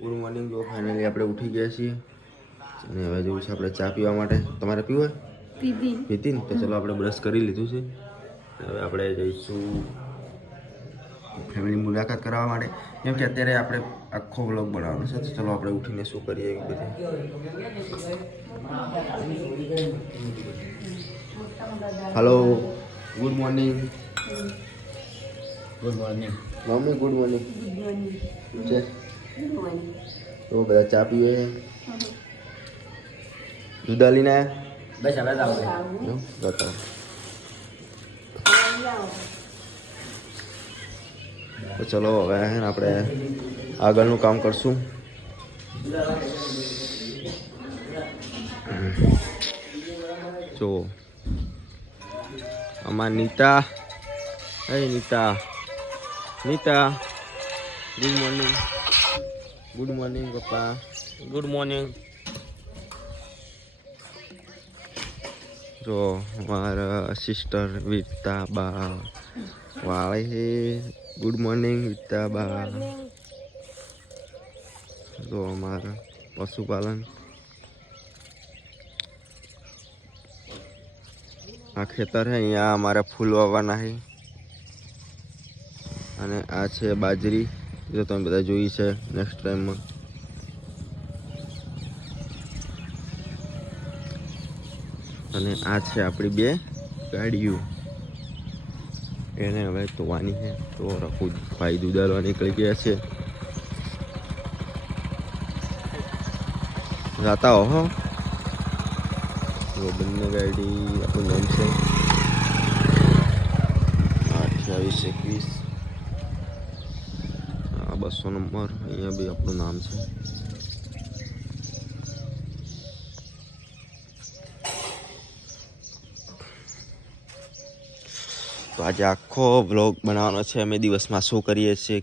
Good morning. જો finally આપણે ઉઠી ગયા છીએ અને હવે જવું છે આપણે ચા પીવા માટે. તમારે પીવું હોય? પીતી ને તો ચલો આપણે બ્રશ કરી લીધું છે. હવે આપણે જઈશું ફેમિલી મુલાકાત કરાવવા માટે, કેમ કે અત્યારે આપણે આખો વ્લોગ બનાવવાનો છે. તો ચલો આપણે ઉઠીને શું કરીએ એ બધું. Hello, good morning. Good morning mummy. Good morning. છે તો બધા ચા પીવે. દૂધ આલીને બસ હવે બતાવો. તો ચલો હવે આપણે આગળનું કામ કરશું. જો અમાર Nita. Hey Nita. Nita, good morning. Good morning પપ્પા. Good morning. જો અમારા સિસ્ટર વિતા બા વાળે છે. ગુડ મોર્નિંગ વિતા બા. જો અમારા પશુપાલન. આ ખેતર છે, અહીંયા અમારે ફૂલ વાવવાના છે અને આ છે બાજરી. જો તમે બધા જોઈ છે નેક્સ્ટ ટાઈમમાં. અને આ છે આપણી બે ગાડીઓ, એને હવે ધોવાની છે. તો રખું ભાઈ દૂધાલવા નીકળી ગયા છે. જાતા હો બંને ગાડી. આપણું નામ છે 2821. 200 નંબર. અહીંયા બી આપણું નામ છે. તો આજે આખો વ્લોગ બનાવવાનો છે. અમે દિવસમાં શું કરીએ છીએ,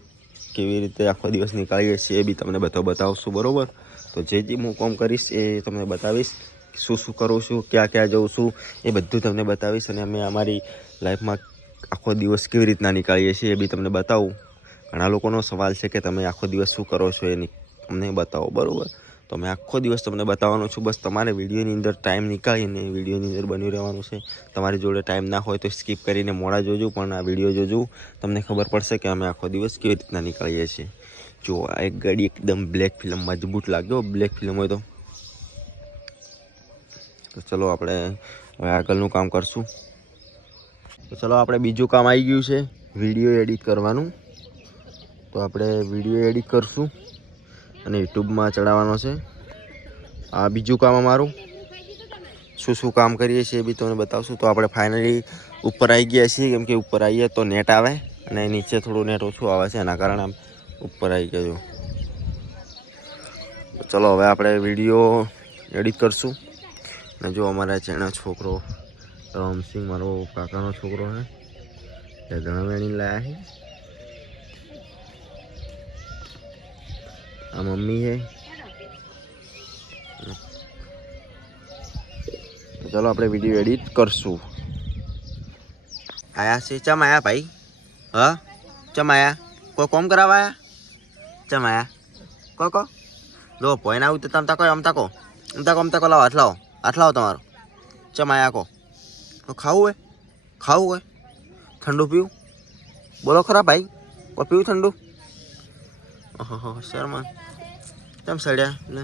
કેવી રીતે આખો દિવસ નીકાળીએ છીએ એ બી તમને બતાવશું. બરાબર? તો જે હું કામ કરીશ એ તમને બતાવીશ. શું શું કરું છું, ક્યાં ક્યાં જઉં છું એ બધું તમને બતાવીશ. અને અમે અમારી લાઈફમાં આખો દિવસ કેવી રીતના નીકાળીએ છીએ એ બી તમને બતાવું. ઘણા લોકોનો સવાલ છે કે તમે આખો દિવસ શું કરો છો એ અમને બતાવો. બરાબર? તો મેં આખો દિવસ તમને બતાવવાનો છું. બસ તમારે વિડીયોની અંદર ટાઈમ નીકાળીને વિડીયોની અંદર બની રહેવાનું છે. તમારી જોડે ટાઈમ ના હોય તો સ્કીપ કરીને મોડા જોજો, પણ આ વિડીયો જોજો. તમને ખબર પડશે કે અમે આખો દિવસ કેવી રીતના નીકાળીએ છીએ. જો આ એક ગાડી એકદમ બ્લેક ફિલ્મ મજબૂત લાગ્યો. બ્લેક ફિલ્મ હોય તો ચલો આપણે હવે આગળનું કામ કરશું. તો ચલો આપણે બીજું કામ આવી ગયું છે, વિડીયો એડિટ કરવાનું. તો આપણે વિડીયો એડિટ કરશું અને યુટ્યુબમાં ચડાવવાનો છે. આ બીજું કામ અમારું. શું શું કામ કરીએ છીએ એ બી તમને બતાવશું. તો આપણે ફાઇનલી ઉપર આવી ગયા છીએ, કેમ કે ઉપર આવીએ તો નેટ આવે અને નીચે થોડું નેટ ઓછું આવે છે, એના કારણે આમ ઉપર આવી ગયા. તો ચલો હવે આપણે વિડીયો એડિટ કરશું. અને જો અમારા ચેણા છોકરો રામસિંહ, મારો કાકાનો છોકરો છે, એ ઘણા વેણી લાયા છે. આ મમ્મી છે. ચલો આપણે વિડીયો એડિટ કરશું. આયા છે. ચમ આયા ભાઈ? હા, ચમ આયા? કોઈ કોમ કરાવવા આયા? ચમ આયા? કો જો પોઈન આવું તો તમે તાકો આમ તાકો લાવો. હાથ લાવો તમારો. ચમ આયા કો? તો ખાવું હોય? ઠંડુ પીવું? બોલો ખરા ભાઈ, કોઈ પીવું ઠંડુ? શર્મા કેમ સડ્યા? ને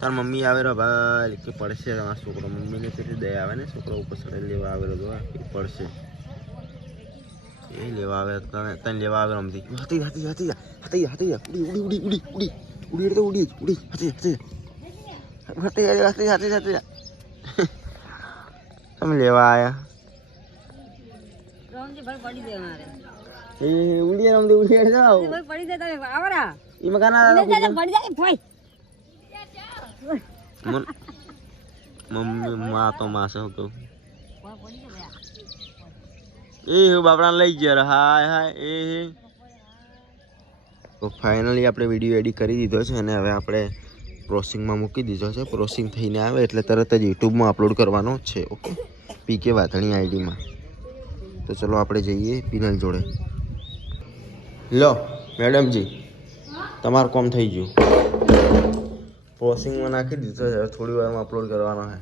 તાર મમ્મી આવેલો ભાઈ કે પડશે તમારા છોકરો. મમ્મીને કેટલી દયા આવે ને, છોકરો ઉપર સડે લેવા આવેલો જો પડશે એ લેવા આવે. તને લેવા આવે રમતી હતી. તમે લેવા આયા મમ્મી માં તો માસે હું કહું એ બાપડા લઈ ગયા. હાય એ તો ફાઇનલી આપણે વિડીયો એડિટ કરી દીધો છે અને હવે આપણે પ્રોસેસિંગમાં મૂકી દીધો છે. પ્રોસેસિંગ થઈને આવે એટલે તરત જ યુટ્યુબમાં અપલોડ કરવાનો છે. ઓકે, પીકે વાધણી આઈડીમાં. તો ચલો આપણે જઈએ પિનલ જોડે. લો મેડમજી, તમારું કામ થઈ ગયું. પ્રોસેસિંગમાં નાખી દીધો છે, હવે થોડી વારમાં અપલોડ કરવાનો છે.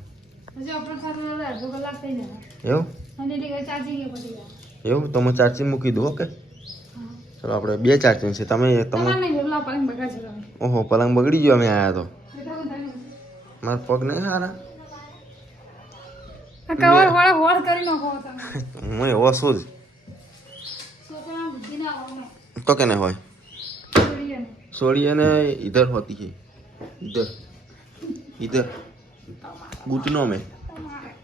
એવું એવું તો હું ચાર્જિંગ મૂકી દઉં. ઓકે ચલો આપણે 2 ચાર્જિંગ છે. તમે ઓહો પલંગ બગડી ગયો અમે આવ્યા તો. મારા પગ નહીં સારા હું એવો શું જ તો કે નહીં હોય सोड़ी है ना इधर होती है इधर इधर घुटनों में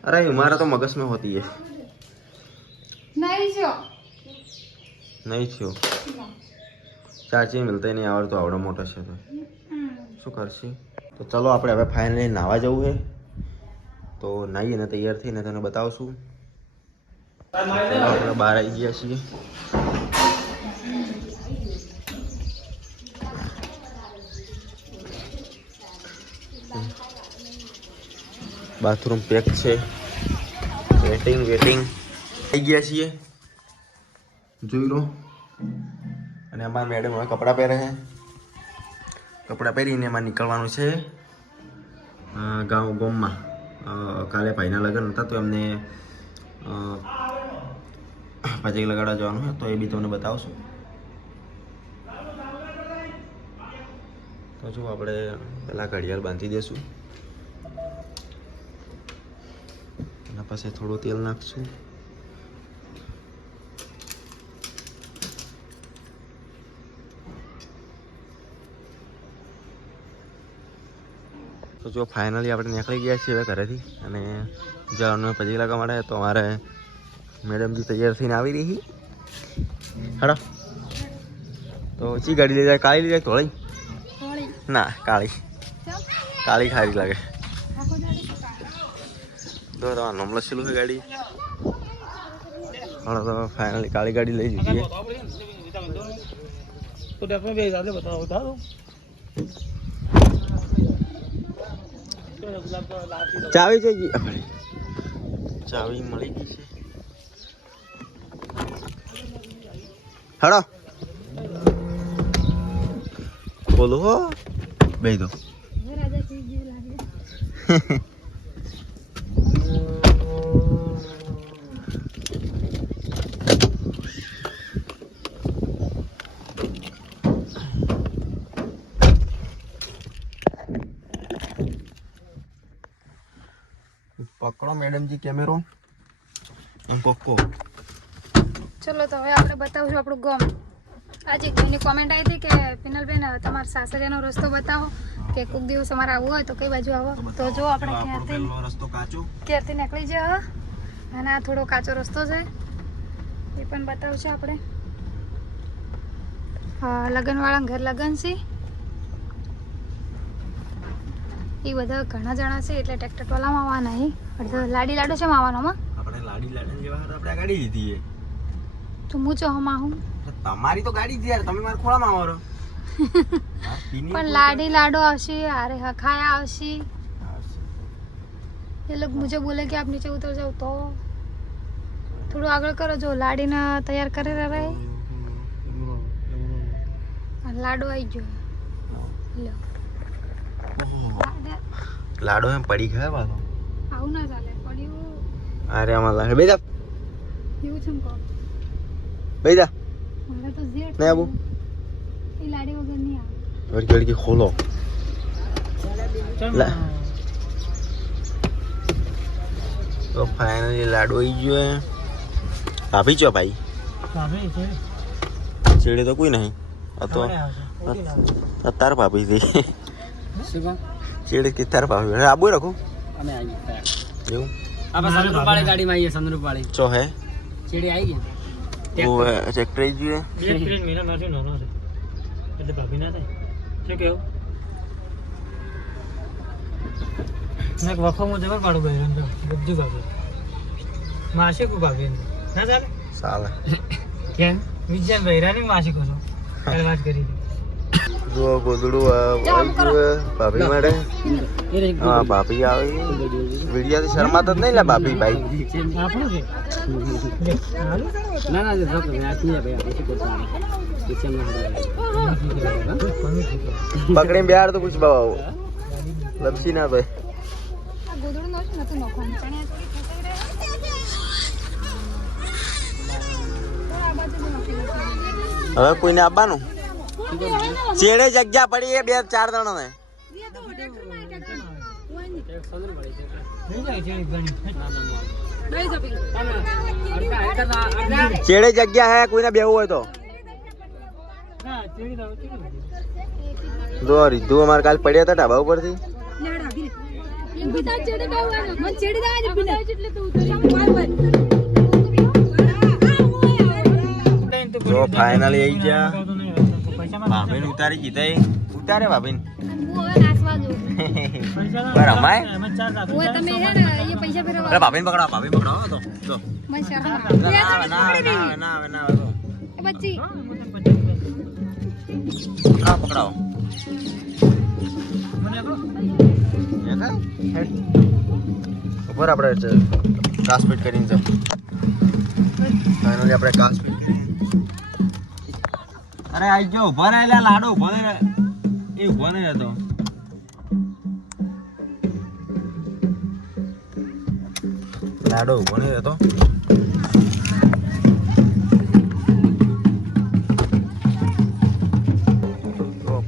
अरे हमारा तो मगज में होती है नहीं छो चाची मिलते नहीं और तो आवड़ो मोटो છે તો શું કરશે. તો ચલો આપણે હવે ફાઇનલી નાવા જવું છે તો નાહીએ ને તૈયાર થઈને તને બતાવશું. આપણે બહાર આવી ગયા છીએ. બાથરૂમ પેક છે. વેટિંગ આવી ગયા છીએ જોઈ લો. અને અમારા મેડમ હવે કપડાં પહેરે છે. કપડાં પહેરીને એમાં નીકળવાનું છે ગામમાં. કાલે ભાઈના લગ્ન હતા તો એમને પાછી લગાડવા જવાનું છે તો એ બી તમને બતાવશું. તો જો આપણે પહેલાં ઘડિયાળ બાંધી દઈશું, એના પાસે થોડું તેલ નાખશું. તો જો ફાઇનલી આપણે નીકળી ગયા છીએ હવે ઘરેથી અને જવાનું પછી લગા માટે. તો અમારે મેડમજી તૈયાર થઈને આવી રહી હડો. તો ચી ગાડી લઈ જાય? કાળી લઈ જાય ધોળી? ના કાળી ખારી લાગે. તો તમારું નામ લખેલું છે ગાડી. હડો તો ફાઇનલી કાળી ગાડી લઈ જઈએ. ચાવી જોઈએ આપણે. ચાવી મળી ગઈ છે. હડો બોલો હો બે દો. પકડો મેડમજી કેમેરો પક્કો. ચલો તો હવે આપણે બતાવશું આપણું ગામ. આજે કોઈની કોમેન્ટ આવી હતી કે પિનલબેન તમારા સાસરિયાનો રસ્તો બતાવો કે કોઈક દિવસ અમારે આવવું હોય તો કઈ બાજુ આવો. તો જો આપણે ક્યારથી નીકળી જાય અને આ થોડો કાચો રસ્તો છે એ પણ બતાવશે આપણે. લગ્નવાળા ઘર લગ્ન છે એ બધા ઘણા જણા છે એટલે ટ્રેક્ટર ટોલામાં આવવાના નહીં. અડધો લાડી લાડો છે આવવાનોમાં. આપણે લાડી જેવા આપણે ગાડી લીધી છે તો હું ચો હમા હું તમારી તો ગાડી જ યાર, તમે મારા ખોળામાં આવો. પણ લાડી લાડો આવશે, અરે હખાયા આવશે. ये लोग मुझे बोले कि आप नीचे उतर जाओ तो थोड़ा आगे करो. जो लाड़ी ने तैयार करे रहे लाडो आई जो लो લાડો એમ પડી ગયા પાછો. આવું ના ચાલે પડ્યું. અરે આમાં લાગે બેજા એવું છે કો બેજા મારે તો જેટ ને આબુ એ લાડી વગર નહીં આવે. વળકી ખોલો. તો ફાઇનલી લાડુ આવી ગયો. ભાભી છો ભાઈ? ચેડે તો કોઈ નહીં. તો તાર ભાભી થઈ ચેડે કે તાર ભાભી આબુ રાખો અમે આવી એવું. આપણે સંદરૂપ વાળી ગાડીમાં આવીએ. સંદરૂપ વાળી ચો હે ચેડી આવી ગયા. ઓ ટ્રેક્ટર આવી ગયું. એક મિનિટ મહિના માટે નાનો છે એટલે ભાભી ના થાય. શું કેવું મેં વફામાં જબર પાડું ભાઈ રંધો બધું ભાભી માસી કો ભાભી ના ચાલે ચાલે. કેમ વિજ્ઞાન ભાઈ રાની માસી કો છો વાત કરી જો ગોદડું આવી ગયું ભાભી માટે. હા ભાભી આવે વિડીયાથી શર્માતો જ નહીં લે ભાભી ભાઈ. આપણું છે લે, હાલો. ના ના જો ભાઈ આ નહીં ભાઈ આપણે કરતા કિચન માં પકડીને બેહાર તો પૂછ બાબા લપસી ના તો આ ગોદડું નહોતું નાખવાનું ચણિયા હવે કોઈને આપવાનું ચેડે જગ્યા પડી એ 2-4 જણા ને થઈ જાય છે ઘણી. ચેડે જગ્યા હે કોઈને બેવું હોય તો ના ચેડી દો જો રીધુ અમારે કાલ પડ્યા હતા ઢાબા ઉપરથી. જો ફાઇનલી આવી ગયા ભાભીને ઉતારી દીધા. ઉતારે ભાભીને પર અમાય તમે હે ને એ પૈસા ફેરવા અરે ભાભીને પકડાવો ભાભીને પકડાવો તો જો મને શરમ ના આવે ના આવે ના આવે ના આવે તો એ બચ્ચી પકડાવો પકડાવો ઉપર આપણે કાસ ફિટ કરીને છે ફાઇનલી આપણે કાસ ફિટ. અરે આઈ જો ઉભા રહે લાડો ઉભા રહે એ ઉભો નહીં રહેતો. લાડો ઉભો નહીં રહેતો.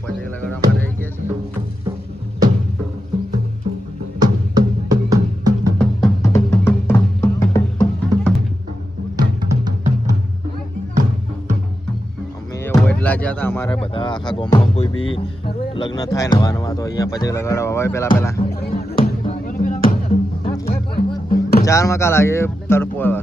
પછી લગાડવા માટે આવી ગયા છે. ગયા હતા અમારે બધા આખા ગામમાં કોઈ બી લગ્ન થાય નવા નવા તો અહીંયા પછી લગાડવા આવે પેલા 4 મકા લાગે તડપો આવે.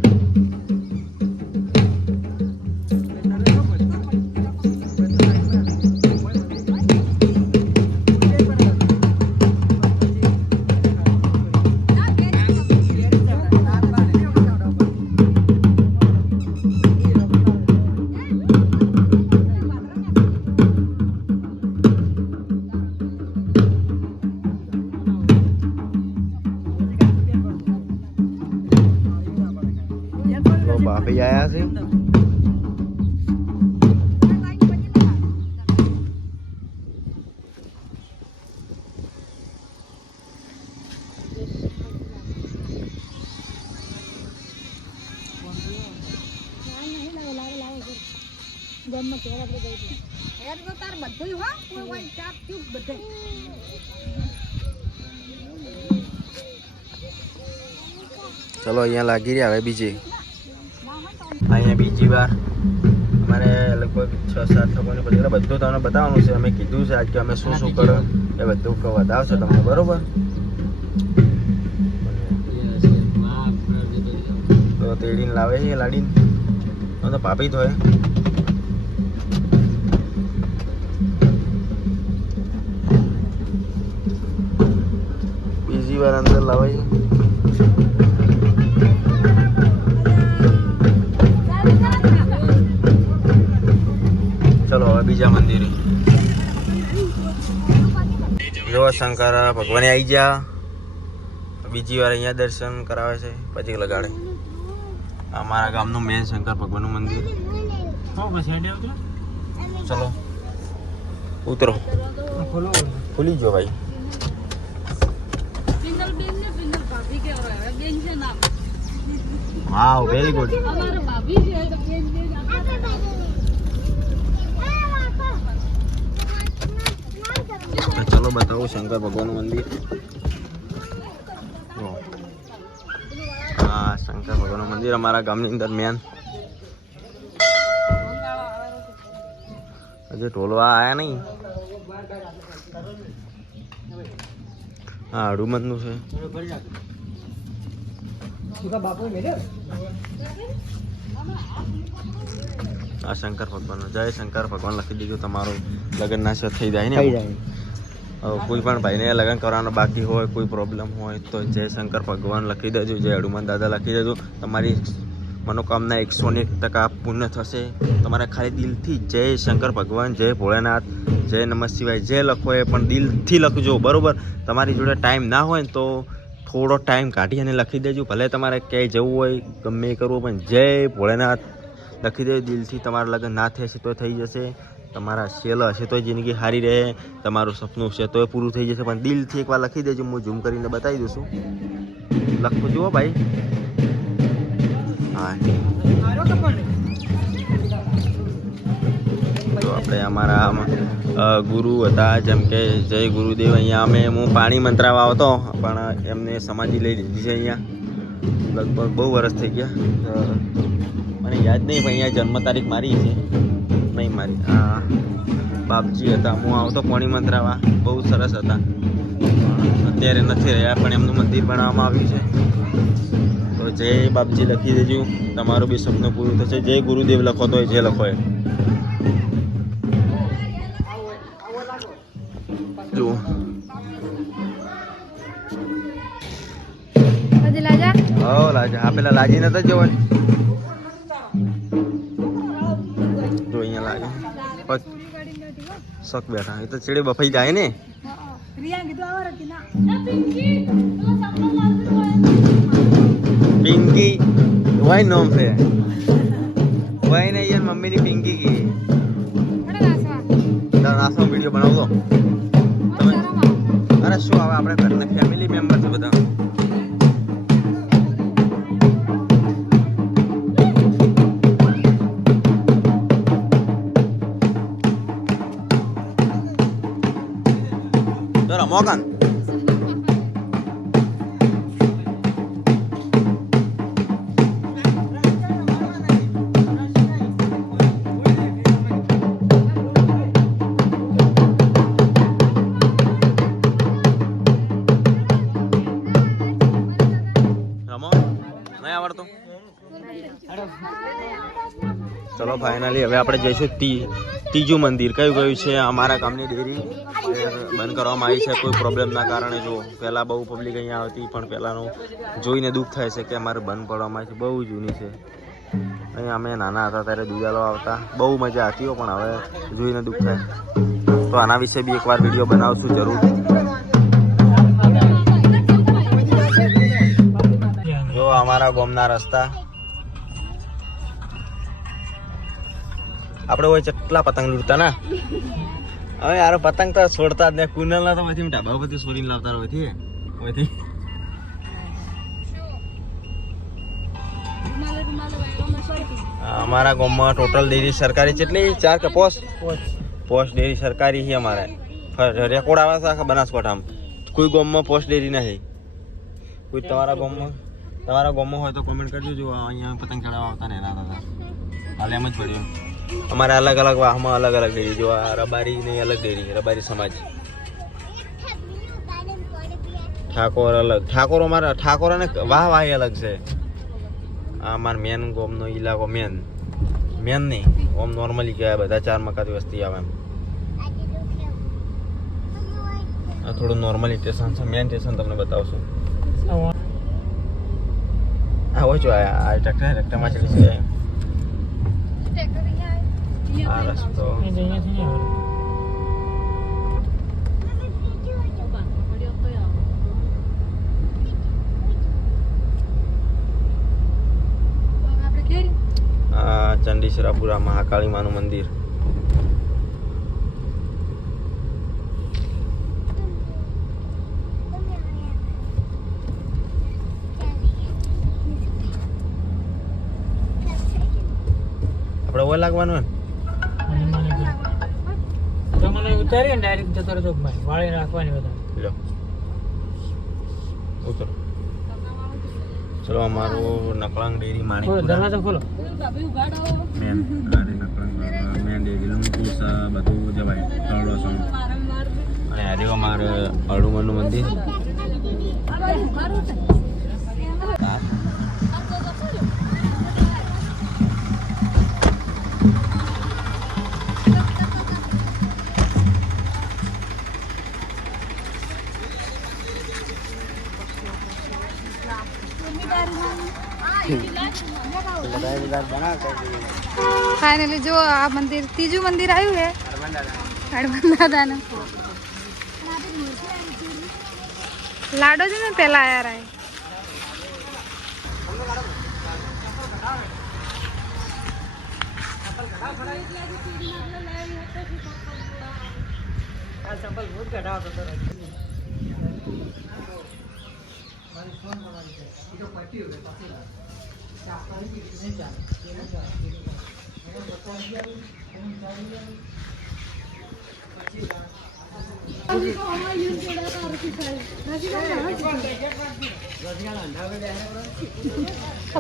ભાભી આયા છે. ચલો અહીંયા લાગી રહ્યા હવે બીજી અહીંયા બીજી વાર અમારે લગભગ 6-7 લોકોને પછી બધું તમને બતાવવાનું છે. અમે કીધું છે આજ કે અમે શું શું કરો એ બધું બતાવશે તમને બરોબર. તો તેડીને લાવે છે લાડીને તો ભાભી તો બીજી વાર અંદર લાવે છે. ચલો હવે બીજા મંદિરે જો શંકર ભગવાન આવી ગયા. બીજી વાર અહીંયા દર્શન કરાવે છે પછી લગાડે. અમારા ગામનું મેન શંકર ભગવાનનું મંદિર. ચલો ઉતરો ખુલી જો ભાઈ. Wow very good. ચલો બતાવો શંકર ભગવાનનું મંદિર. હા શંકર ભગવાનનું મંદિર અમારા ગામની અંદર મેન. હજી ઢોલવા આયા નહીં. હા હનુમાનનું છે. આ શંકર ભગવાન જય શંકર ભગવાન લખી દીધું. તમારું લગ્ન ના થઈ જાય ને. કોઈ પણ ભાઈને લગ્ન કરવાનો બાકી હોય કોઈ પ્રોબ્લેમ હોય તો જય શંકર ભગવાન લખી દેજો. જય હનુમાન દાદા લખી દેજો. તમારી મનોકામના 101% પૂર્ણ થશે. તમારે ખાલી દિલથી જય શંકર ભગવાન, જય ભોળાનાથ, જય નમઃ શિવાય જે લખો એ પણ દિલથી લખજો, બરાબર. તમારી જોડે ટાઈમ ના હોય ને તો થોડો ટાઈમ કાઢી અને લખી દેજો. ભલે તમારે ક્યાંય જવું હોય, ગમે એ કરવું, પણ જય ભોળાનાથ લખી દેજો દિલથી. તમારા લગ્ન ના થશે તો થઈ જશે, તમારા શેલ હશે તો જિંદગી સારી રહે, તમારું સપનું છે તો એ પૂરું થઈ જશે. પણ દિલથી એકવાર લખી દેજો. હું ઝૂમ કરીને બતાવી દઉં છું. લખવું જુઓ ભાઈ. હા, તો આપણે અમારા ગુરુ હતા, જેમ કે જય ગુરુદેવ. અહીંયા હું પાણી મંત્રાવા આવતો, પણ એમને સમાધિ લઈ લીધી છે. અહીંયા લગભગ બહુ વર્ષ થઈ ગયા, મને યાદ નહીં, પણ અહીંયા જન્મ તારીખ મારી છે નહીં મારી. બાપજી હતા, હું આવતો પાણી મંત્રાવા, બહુ સરસ હતા. અત્યારે નથી રહ્યા, પણ એમનું મંદિર બનાવવામાં આવ્યું છે. તો જય બાપજી લખી દેજો, તમારું બી સપનું પૂરું થશે. જય ગુરુદેવ લખો તો જે લખો એ જુઓ. લાજા, હા પેલા લાજી નતા જવાનું. જો અહીંયા લાગે શક બેઠા, એ તો ચેડે બફાઈ જાય ને. પિંકી વાય નામ છે, વાય ને યાર મમ્મીની પિંકી કી. નાસ્તો વિડીયો બનાવતો તમે. અરે શું આવે, આપણે ઘરના ફેમિલી મેમ્બર છે બધા. મોકન રમો નહીં આવડતું. ચલો ફાઇનલી હવે આપણે જઈશું ત્રીજું મંદિર. કયું છે? અમારા ગામની ડેરી બંધ કરવામાં આવી છે કોઈ પ્રોબ્લેમના કારણે. જો પહેલાં બહુ પબ્લિક અહીંયા આવતી, પણ પહેલાંનું જોઈને દુઃખ થાય છે કે અમારે બંધ પડવામાં આવી છે. બહુ જૂની છે. અહીંયા અમે નાના હતા ત્યારે દુધાલો આવતા, બહુ મજા હતી, પણ હવે જોઈને દુઃખ થાય. તો આના વિશે બી એકવાર વિડીયો બનાવશું જરૂર. જો અમારા ગામના રસ્તા. આપણે હોય કેટલા પતંગ લૂટતા ના. હવે યાર પતંગ તો છોડતા જ ને. કુંડલના તો પછી ઢાબા બધી છોડીને લાવતા હોયથી. અમારા ગામમાં ટોટલ ડેરી સરકારી કેટલી? 4 કે 5? પોસ્ટ ડેરી સરકારી છે અમારે. રેકોર્ડ આવે છે આખા બનાસકાંઠામાં. કોઈ ગામમાં પોસ્ટ ડેરી નથી. કોઈ તમારા ગામમાં હોય તો કોમેન્ટ કરજો. જો અહીંયા પતંગ ચડાવવા આવતા ને એના હતા, હાલ એમ જ પડ્યું. અમારે અલગ અલગ વાહમાં અલગ અલગ ડેરી. જો આ રબારી ની અલગ ડેરી, રબારી સમાજ. ઠાકોર અલગ. ઠાકોર અમારા ઠાકોર અને વાહ અલગ છે. આ અમારા મેન ગોમનો ઇલાકો. મેન નહીં, ઓમ નોર્મલી કહેવાય. બધા 4 મકાતી વસ્તી આવે એમ. આ થોડું નોર્મલી સ્ટેશન છે. મેન સ્ટેશન તમને બતાવશું. આવો છો આ ટ્રેક્ટરમાં ચડી છે. આ રસ્તો આ ચંડીસરાપુરા મહાકાળી માનું મંદિર. આપણે ઓય લાગવાનું ને મને ઉતારી ને ડાયરેક્ટ જતો રહેતો ભાઈ, વાળી રાખવાની બધા. લો ઉતરો. ચલો અમારું નકળાંગ ડેરી માણી દરવાજો ખોલો. મેન ડેરી લંકુસા બધું જવાય. તળો સમ અને આ રહ્યું અમારે હળુમનનું મંદિર. ફાઇનલી જો આ મંદિર ત્રીજું મંદિર આવ્યું છે હનુમાન દાદાનું. લાડો છે ને પેલા આયા રાય.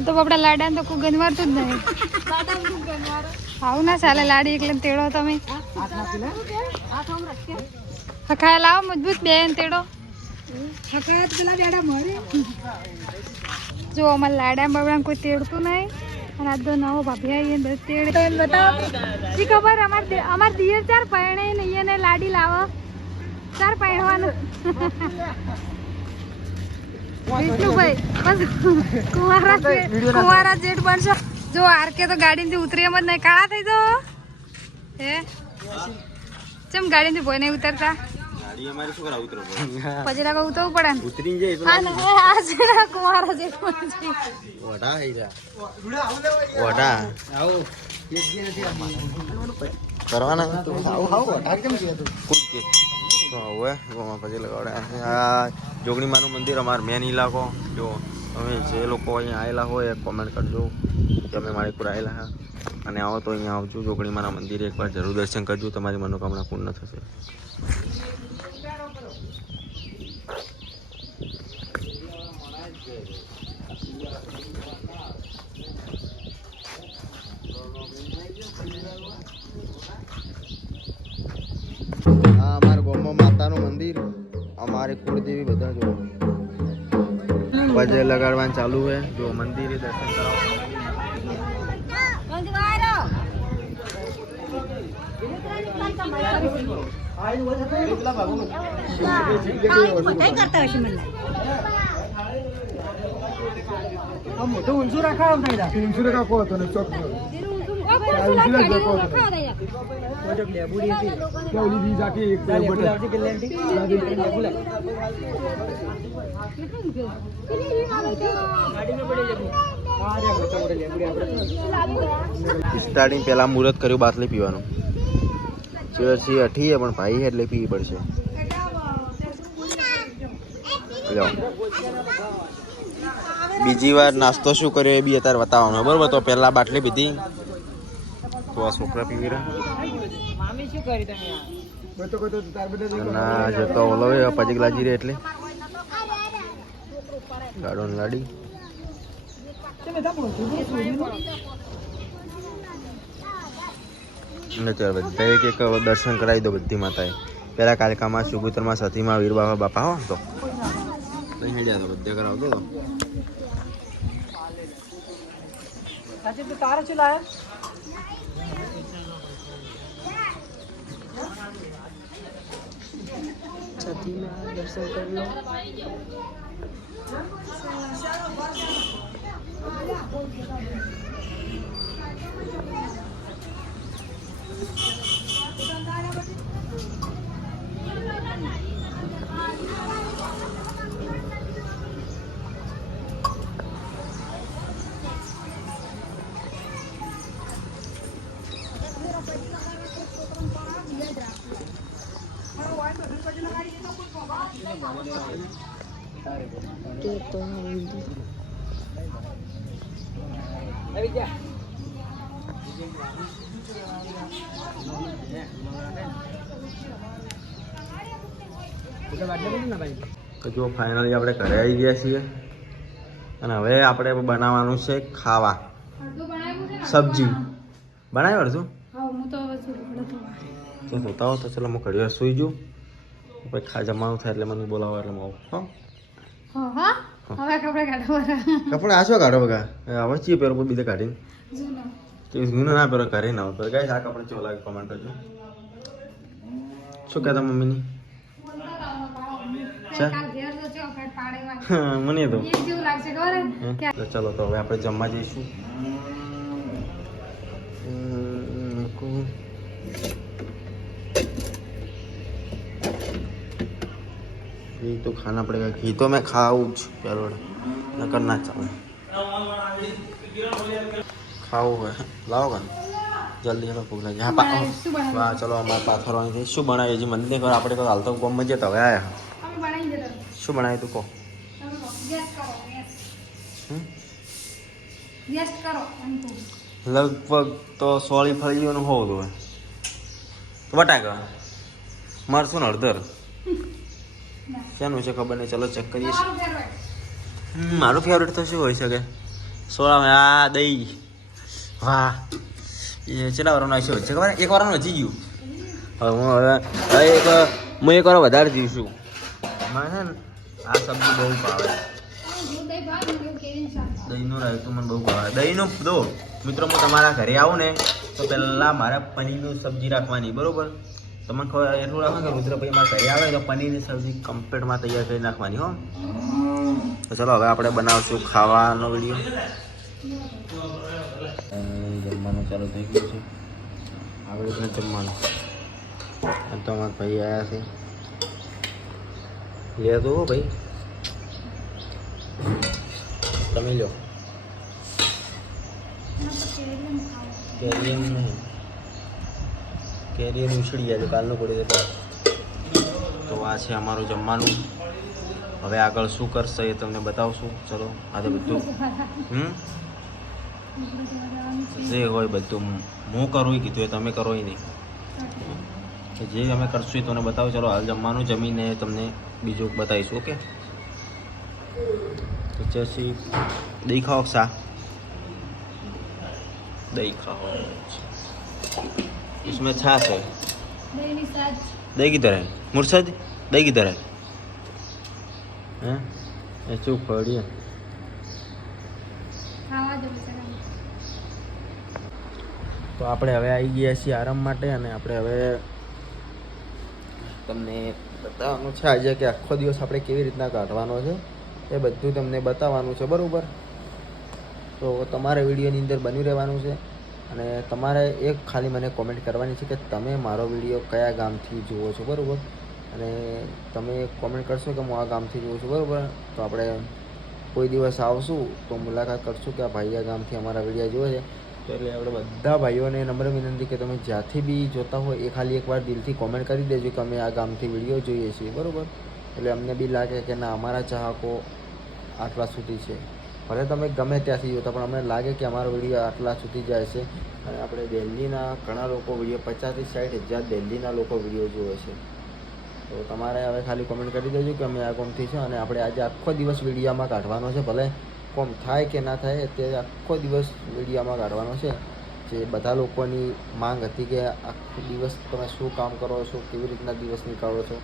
તો બાપડા લાડા તો કોઈ ગંધવારતું જ નહીં. આવું ના ચાલે લાડી એટલે તેડો તમે ખાય લાવો મજબૂત બેન તેડો જો અમારે લાડા બાબડા કોઈ તેડતું નહીં. અને આ તો નવો ભાભી આવીએ તેડ બતાવો જી ખબર અમાર દિયર ચાર પરણે નહીં ને લાડી લાવો ચાર પહેરવાનું. વિષ્ણુભાઈ બસ કુંવારા જેઠ બનશો. જો આરકે તો ગાડીથી ઉતરી એમ જ નહીં કાળા થઈ જાઓ હે ચમ ગાડીથી ભોય નહીં ઉતરતા પછી લાગો ઉતરવું પડે ને ઉતરી જાય કુંવારા જેઠ બનશે. કરવાના હવે પછી લગાવડ્યા. જોગણીમાનું મંદિર અમારો મેન ઇલાકો. જો તમે જે લોકો અહીંયા આવેલા હોય કોમેન્ટ કરજો કે અમે માણીકપુર આવેલા હા અને આવો તો અહીંયા આવજો જોગણીમાના મંદિરે એકવાર જરૂર દર્શન કરજો. તમારી મનોકામના પૂર્ણ થશે. આ અમારા ગામમાં માતાનું મંદિર અમારે કુળદેવી બધા જો બજે લગાડવાનું ચાલુ છે. જો મંદિરે દર્શન કરાવો. મોટું ઊંચું રાખાવ ઊંચું રાખો હતો ને ચોક સ્ટાર્ટિંગ પેલા મુહૂર્ત કર્યું બાટલી પીવાનું. ચેરસી અઠી પણ ભાઈ એટલે પીવી પડશે. બીજી વાર નાસ્તો શું કર્યો એ બી અત્યારે બતાવવાનો બરોબર. તો પહેલા બાટલી પીધી તો આ છોકરા પીવી રહ્યા જતો ઓલો પછી લાજી રે એટલે ગાડો લાડી બધા એક એક દર્શન કરાવી દો બધી માતાએ. પેલા કાલિકામાં સુગુતરમાં સતીમાં વીર બાપા હો તો બધે કરાવતો હતો. તારા ચલાયા સતીમાં દર્શન કરી લો. તો જો ફાઇનલી આપણે ઘરે આવી ગયા છીએ અને હવે આપણે બનાવવાનું છે ખાવા. સબ્જી બનાવ્યું અડધું તો સુતા હો તો ચલો હું ઘડી વાર સુઈ જઉં પછી જમવાનું થાય એટલે મને બોલાવો એટલે હું આવું. કપડા આશો કાઢો બગા હવે ચીએ પહેરો બીજે કાઢીને જૂનો ના પહેરો ઘરે ના પહેરો. ગાઈસ આ કપડા ચો લાગે કમેન્ટ કરજો. શું કહેતા મમ્મીની વખત પાડે મને તો એ જેવું લાગશે ખબર હે? કે તો ચલો તો હવે આપણે જમવા જઈશું घी तो खाना पड़ेगा घी तो मैं खाऊँ चलो न करना चाहूँ खाओ है लाओगा जल्दी चलो भूख लगी हाँ શું બનાવ્યું? वाह चलो हमारे पाथरवानी थी शू बनाए जी मंदिर पर આપણે કોઈ હાલ તો ગમ મજે તો હવે આયા અમે બનાવી દેતા શું બનાવ્યું તું કહો તમે કહો ગેસ કરો ગેસ હમ? ગેસ કરો એમ કહું. લગભગ તો સોળી ફળીઓનું હોવું તો બટાકા મરશું ને હળદર ના. શેનું છે ખબર નહીં ચલો ચેક કરીએ તમારું favorite. મારું ફેવરેટ તો શું હોઈ શકે સોળામાં આ દહીં વાહ એ કેટલા વારનું આવશે છે ખબર એક વારનું હજી ગયું હવે હું એક વાર વધારે જીવશું મને છે ને આ સબ્જી બહુ ભાવે દૂધ દહીં ભાત ને એવું કેરીનું શાક. દહીંનું રાયતું મને બહુ ભાવે દહીંનું દો મિત્રો હું તમારા ઘરે આવું ને તો પહેલાં મારે પનીરનું સબ્જી રાખવાની બરાબર તમને ખબર એટલું રાખો કે રુદ્રભાઈ મારા ઘરે આવે તો પનીરની સબ્જી કમ્પ્લીટમાં તૈયાર કરી નાખવાની હો તો ચલો હવે આપણે બનાવશું ખાવાનો વિડીયો જમવાનું ચાલુ થઈ ગયું છે આવી રીતના જમવાનું તો અમારા ભાઈ આવ્યા છે લે દો ભાઈ તમે લો કેરિયન નહીં કેરિયન ઉછળી જાય કાલનું પડી જતું તો આ છે અમારું જમવાનું હવે આગળ શું કરશે એ તમને બતાવશું ચલો આ તો બધું જે હોય બધું હું કરું એ કીધું એ તમે કરો એ નહીં જે અમે કરશું એ તમને બતાવું ચલો હાલ જમવાનું જમીને તમને બીજું બતાવીશું ઓકે तो जैसे दही खाओ सा दही खाओ इसमें छाछ है દહીંની શાક. दही किधर है मुर्शद दही किधर है हैं ये चुप पड़ी ખાવા જવું છે એમ. તો આપણે હવે આવી ગયા છીએ આરામ માટે અને આપણે હવે તમને બતાવવાનું છે આજે કે આખો દિવસ આપણે કેવી રીતના કાઢવાનો છે એ બધું તમને બતાવવાનું છે બરાબર તો તમારે વિડીયોની અંદર બની રહેવાનું છે અને તમારે એક ખાલી મને કોમેન્ટ કરવાની છે કે તમે મારો વિડીયો કયા ગામથી જુઓ છો બરાબર અને તમે કોમેન્ટ કરશો કે હું આ ગામથી જોઉં છું બરાબર તો આપણે કોઈ દિવસ આવશું તો મુલાકાત કરશું કે આ ભાઈ આ ગામથી અમારા વિડીયો જુએ છે તો એટલે આપણે બધા ભાઈઓને નમ્ર વિનંતી કે તમે જ્યાંથી બી જોતા હોય એ ખાલી એકવાર દિલથી કોમેન્ટ કરી દેજો કે અમે આ ગામથી વિડીયો જોઈએ છીએ બરાબર એટલે અમને બી લાગે કે ના અમારા ચાહકો આટલા સુધી છે ભલે તમે ગમે ત્યાંથી જોતા પણ અમને લાગે કે અમારો વિડીયો આટલા સુધી જાય છે અને આપણે દિલ્હીના ઘણા લોકો વિડીયો 50-60 હજાર દિલ્હીના લોકો વિડીયો જોવે છે તો તમારે હવે ખાલી કોમેન્ટ કરી દેજો કે અમે આ કોમથી છે અને આપણે આજે આખો દિવસ વિડીયોમાં કાઢવાનો છે ભલે કોમ થાય કે ના થાય અત્યારે આખો દિવસ વિડીયોમાં કાઢવાનો છે જે બધા લોકોની માંગ હતી કે આખો દિવસ તમે શું કામ કરો છો કેવી રીતના દિવસ નીકાળો છો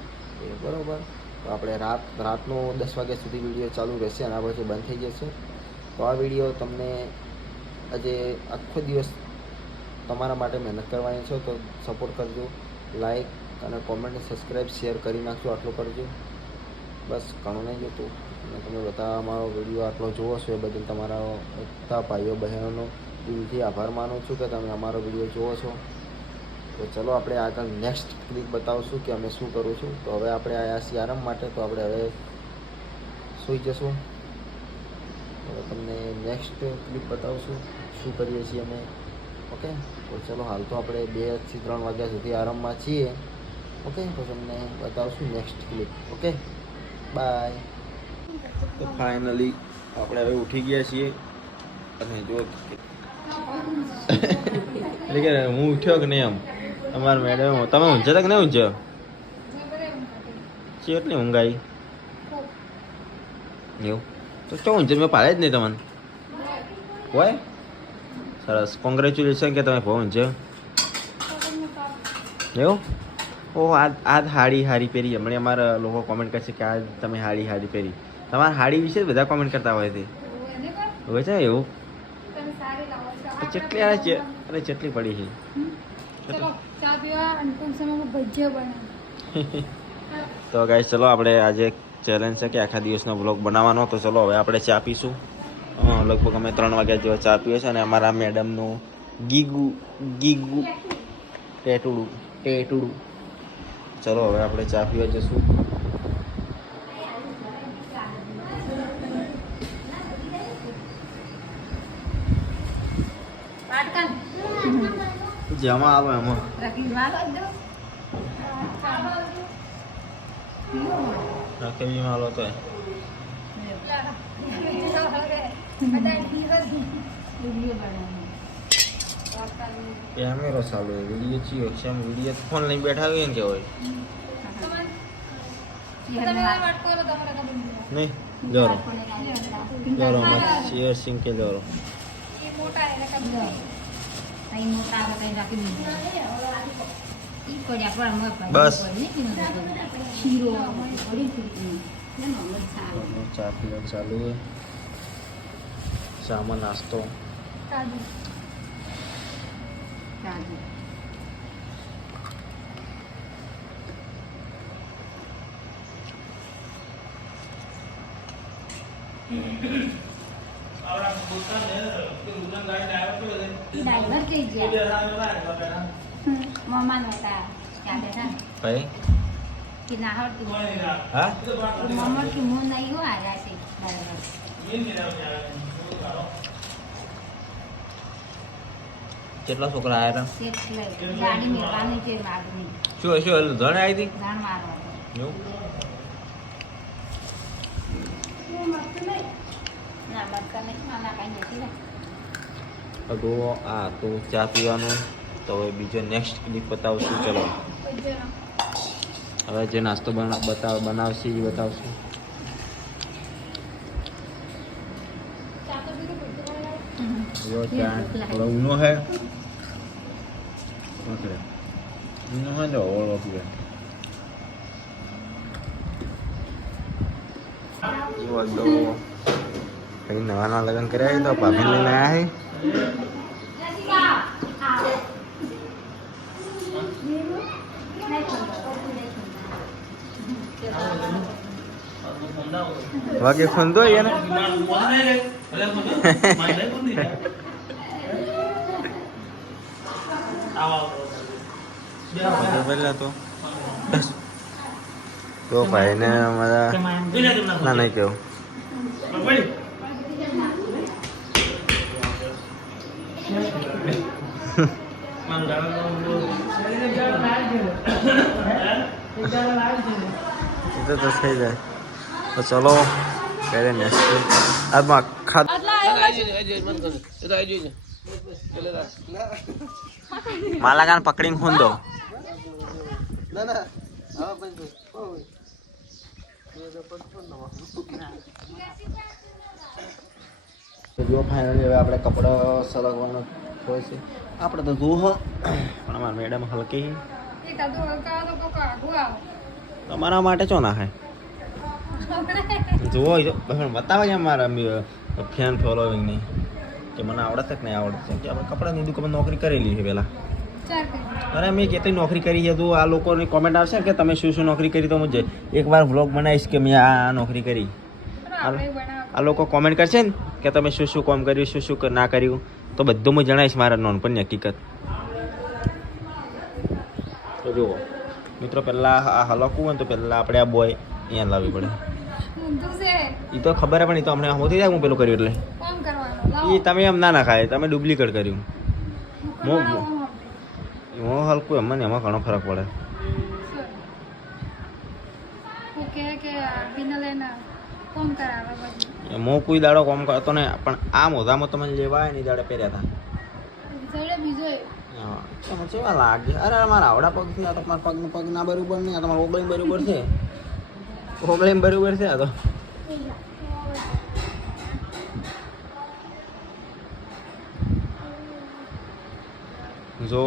એ બરાબર તો આપણે રાતનો 10 વાગ્યા સુધી વિડીયો ચાલુ રહેશે અને પછી બંધ થઈ જશે તો આ વિડીયો તમને આજે આખો દિવસ તમારા માટે મહેનત કરવાની છે તો સપોર્ટ કરજો લાઈક અને કોમેન્ટ સબસ્ક્રાઈબ શેર કરી નાખજો આટલું કરજો બસ ઘણું નહીં જોતું અને તમે બધા અમારો વિડીયો આટલો જુઓ છો એ બદલ તમારા બધા ભાઈઓ બહેનોનો દિલથી આભાર માનું છું કે તમે અમારો વિડીયો જુઓ છો તો ચલો આપણે આગળ નેક્સ્ટ ક્લિપ બતાવશું કે અમે શું કરું છું તો હવે આપણે આવ્યા છીએ આરામ માટે તો આપણે હવે સૂઈ જશું હવે તમને નેક્સ્ટ ક્લિપ બતાવશું શું કરીએ છીએ અમે ઓકે તો ચલો હાલ તો આપણે 2 થી 3 વાગ્યા સુધી આરામમાં છીએ ઓકે તો તમને બતાવશું નેક્સ્ટ ક્લિપ ઓકે બાય તો ફાઇનલી આપણે હવે ઉઠી ગયા છીએ અને જો એટલે કે હું ઉઠ્યો કે નહીં આમ તમારા મેડમ તમે ઊંઝા તક નહીં ઊંઝા કેટલી ઊંઘ આવી એવું તો ચો ઊંઝા મેં પાડે જ નહીં તમને હોય સરસ કોંગ્રેચ્યુલેશન કે તમે બહુ ઊંઝા એવું ઓહ આ હાડી હારી પહેરી હમણાં અમારા લોકો કોમેન્ટ કરશે કે આ તમે હાડી હારી પહેરી તમારા હાડી વિશે જ બધા કોમેન્ટ કરતા હોય છે હોય છે એવું તમે સારી લાવો છો. તો ચટલી આ છે અરે ચટલી પડી છે ચલો ચા પીવા અને ટૂંક સમયમાં ભજીયા બનાવો. તો ગાઈસ ચલો આપણે આજે ચેલેન્જ છે કે આખા દિવસનો વ્લોગ બનાવવાનો. તો ચલો હવે આપણે ચા પીશું. લગભગ અમે 3 વાગ્યા જેવા ચા પીએ છે અને અમારા મેડમનું ગીગુ ટેટુડું. ચલો હવે આપણે ચા પીવા જશું. જેમાં આવે એમાં રાખેવી માલો તો કેમેરો ચાલુ હોય વિડીયો ચીયો છે એમ વિડીયો ફોન લઈને બેઠા હોય ને કે હોય નહીં જોરો શેર સિંગ કે જોરો બસ ચા પીવાનું ચાલુ હોય. શામાં નાસ્તો ભાઈ હા કેટલા છોકરા આવ્યા શું શું ધણ આવી હતી તો ચા પીવાનું. તો હવે બીજો નેક્સ્ટ ક્લિપ બતાવશું. ચલો હવે જે નાસ્તો બનાવશે એ બતાવશું. थोड़ा उनो है उनो है जो और पीए जो कहीं नवा लगन करे तो भाभी लेने आया है. वाके फोन दो ये ना પહેલા તો ભાઈને અમારા ના નહીં કેવું તો થઈ જાય. તો ચલો પહેલે નેક્સ્ટ આમાં માલાગાન પકડીને ખૂન દો. જો ફાઇનલી હવે આપણે કપડા સળગવાનો હોય છે. આપણે તો જુઓ પણ અમારા મેડમ હલકી તમારા માટે ચો ના ખાય જુઓ બતાવે છે અમારા ફેન ફોલોવિંગ નહીં કે મને આવડે છે કે નહીં આવડે છે કે આપણે કપડાની દુકાનમાં નોકરી કરેલી છે પહેલાં. અરે મેં કેટલી નોકરી કરી છે. તો આ લોકોની કોમેન્ટ આવશે કે તમે શું શું નોકરી કરી તો હું એકવાર વ્લોગ બનાવીશ કે મેં આ નોકરી કરી. આ લોકો કોમેન્ટ કરશે ને કે તમે શું શું કામ કર્યું શું શું ના કર્યું તો બધું હું જણાવીશ મારા નાનપણની હકીકત. તો જુઓ મિત્રો પહેલાં આ હલકવું હોય ને તો પહેલાં આપણે આ બોય અહીંયા લાવવી પડે. એ તો ખબર પણ એ તો અમને હોતી જાય હું પેલું કર્યું એટલે એ તમે એમ ના ખાય તમે ડુપ્લિકેટ કર્યું. હું હલકું એમ ને એમાં ઘણો ફરક પડે. હું કોઈ દાડો કોમ કરતો ને પણ આ મોઢામાં તમે લેવાય ને દાડે પહેર્યા હતા કેવા લાગે. અરે મારા આવડા પગ છે આ તો મારા પગનું પગ ના બરોબર નહીં. આ તમારે ઓગળી બરોબર છે ઓગળી બરોબર છે આ તો. જો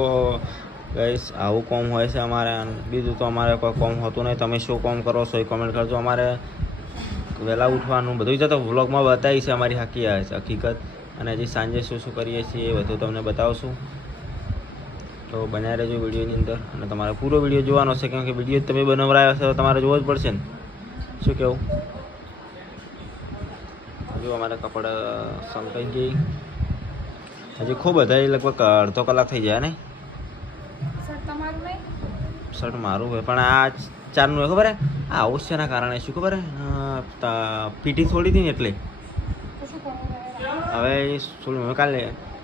ગાઈસ આવું કોમ હોય છે અમારે. બીજું તો અમારે કોઈ કોમ હોતું નહીં. તમે શું કોમ કરો છો એ કોમેન્ટ કરજો. અમારે વહેલા ઉઠવાનું બધું જ તો વ્લોગમાં બતાવી છે અમારી હકીકત. અને હજી સાંજે શું શું કરીએ છીએ એ બધું તમને બતાવશું. તો બનાવી રહેજો વિડીયોની અંદર. અને તમારે પૂરો વિડીયો જોવાનો છે કેમ કે વિડીયો તમે બનાવડાવ્યો છે તો તમારે જોવો જ પડશે ને. શું કેવું? હજુ અમારા કપડાં સંકાઈ ગઈ, હજી ખૂબ બધા લગભગ અડધો કલાક થઈ જાય ને. સર તમારું નહીં? શર્ટ મારું હોય પણ આ ચારનું હોય ખબર હે? આ આવું છે એના કારણે શું ખબર હે? પીટી છોડી હતી ને એટલે તો શું કરવું હવે? હવે છોડ્યું. કાલે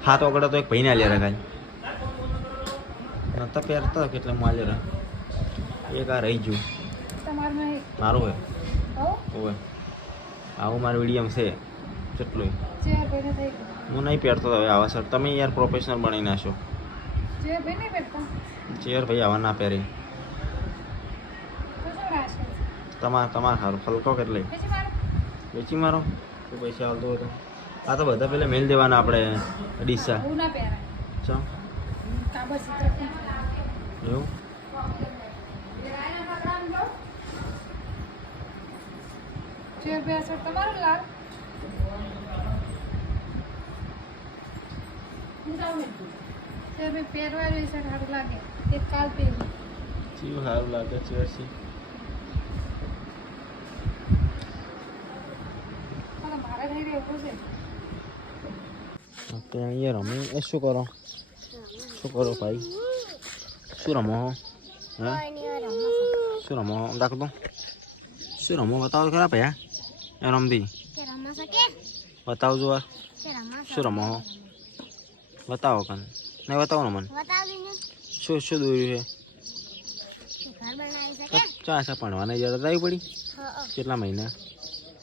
7 વાગ્યા તો એક ભાઈને આલ્યા રખાય નતા પહેરતા એટલે હું આલ્યા એક આ રહી ગયું. તમારું નહીં? મારું હોય હો હોય આવું મારું મીડિયમ છે કેટલું જે ભાઈને થઈ ગયું. હું નહીં પહેરતો હવે આવા શર્ટ. તમે યાર પ્રોફેશનલ બનાવી નાખો. જે ભાઈ નહીં પહેરતા ચેર ભાઈ આવા ના પહેરે. તો શું રાશે? તમારે સારું ફલકો કેટલે બીજી મારું વેચી મારો તો પૈસા આવતો હતો. આ તો બધા પેલા મેલ દેવાના આપણે ડીસા. હું ના પહેરાય. ચા કાબર સીધા એવું જે ભાઈ સર તમારું લાલ જે ભાઈ પહેરવા જોઈએ સર સારું લાગે. એક કાલ પહેર્યું. ચીવું સારું લાગે ચેર છે. પણ મારે થઈ રહ્યું છે. અત્યારે અહીંયા રમી એ શું કરો ભાઈ? શું રમો હો? હે શું રમો દાખ દો શું રમો બતાવો ખરા ભૈયા? એ રમતી બતાવજો વાર શું રમો હો? બતાવો કાન નહીં બતાવો ને મને શું દોર્યું છે? ચા ભણવાની જરૂર આવી પડી? કેટલા મહિના?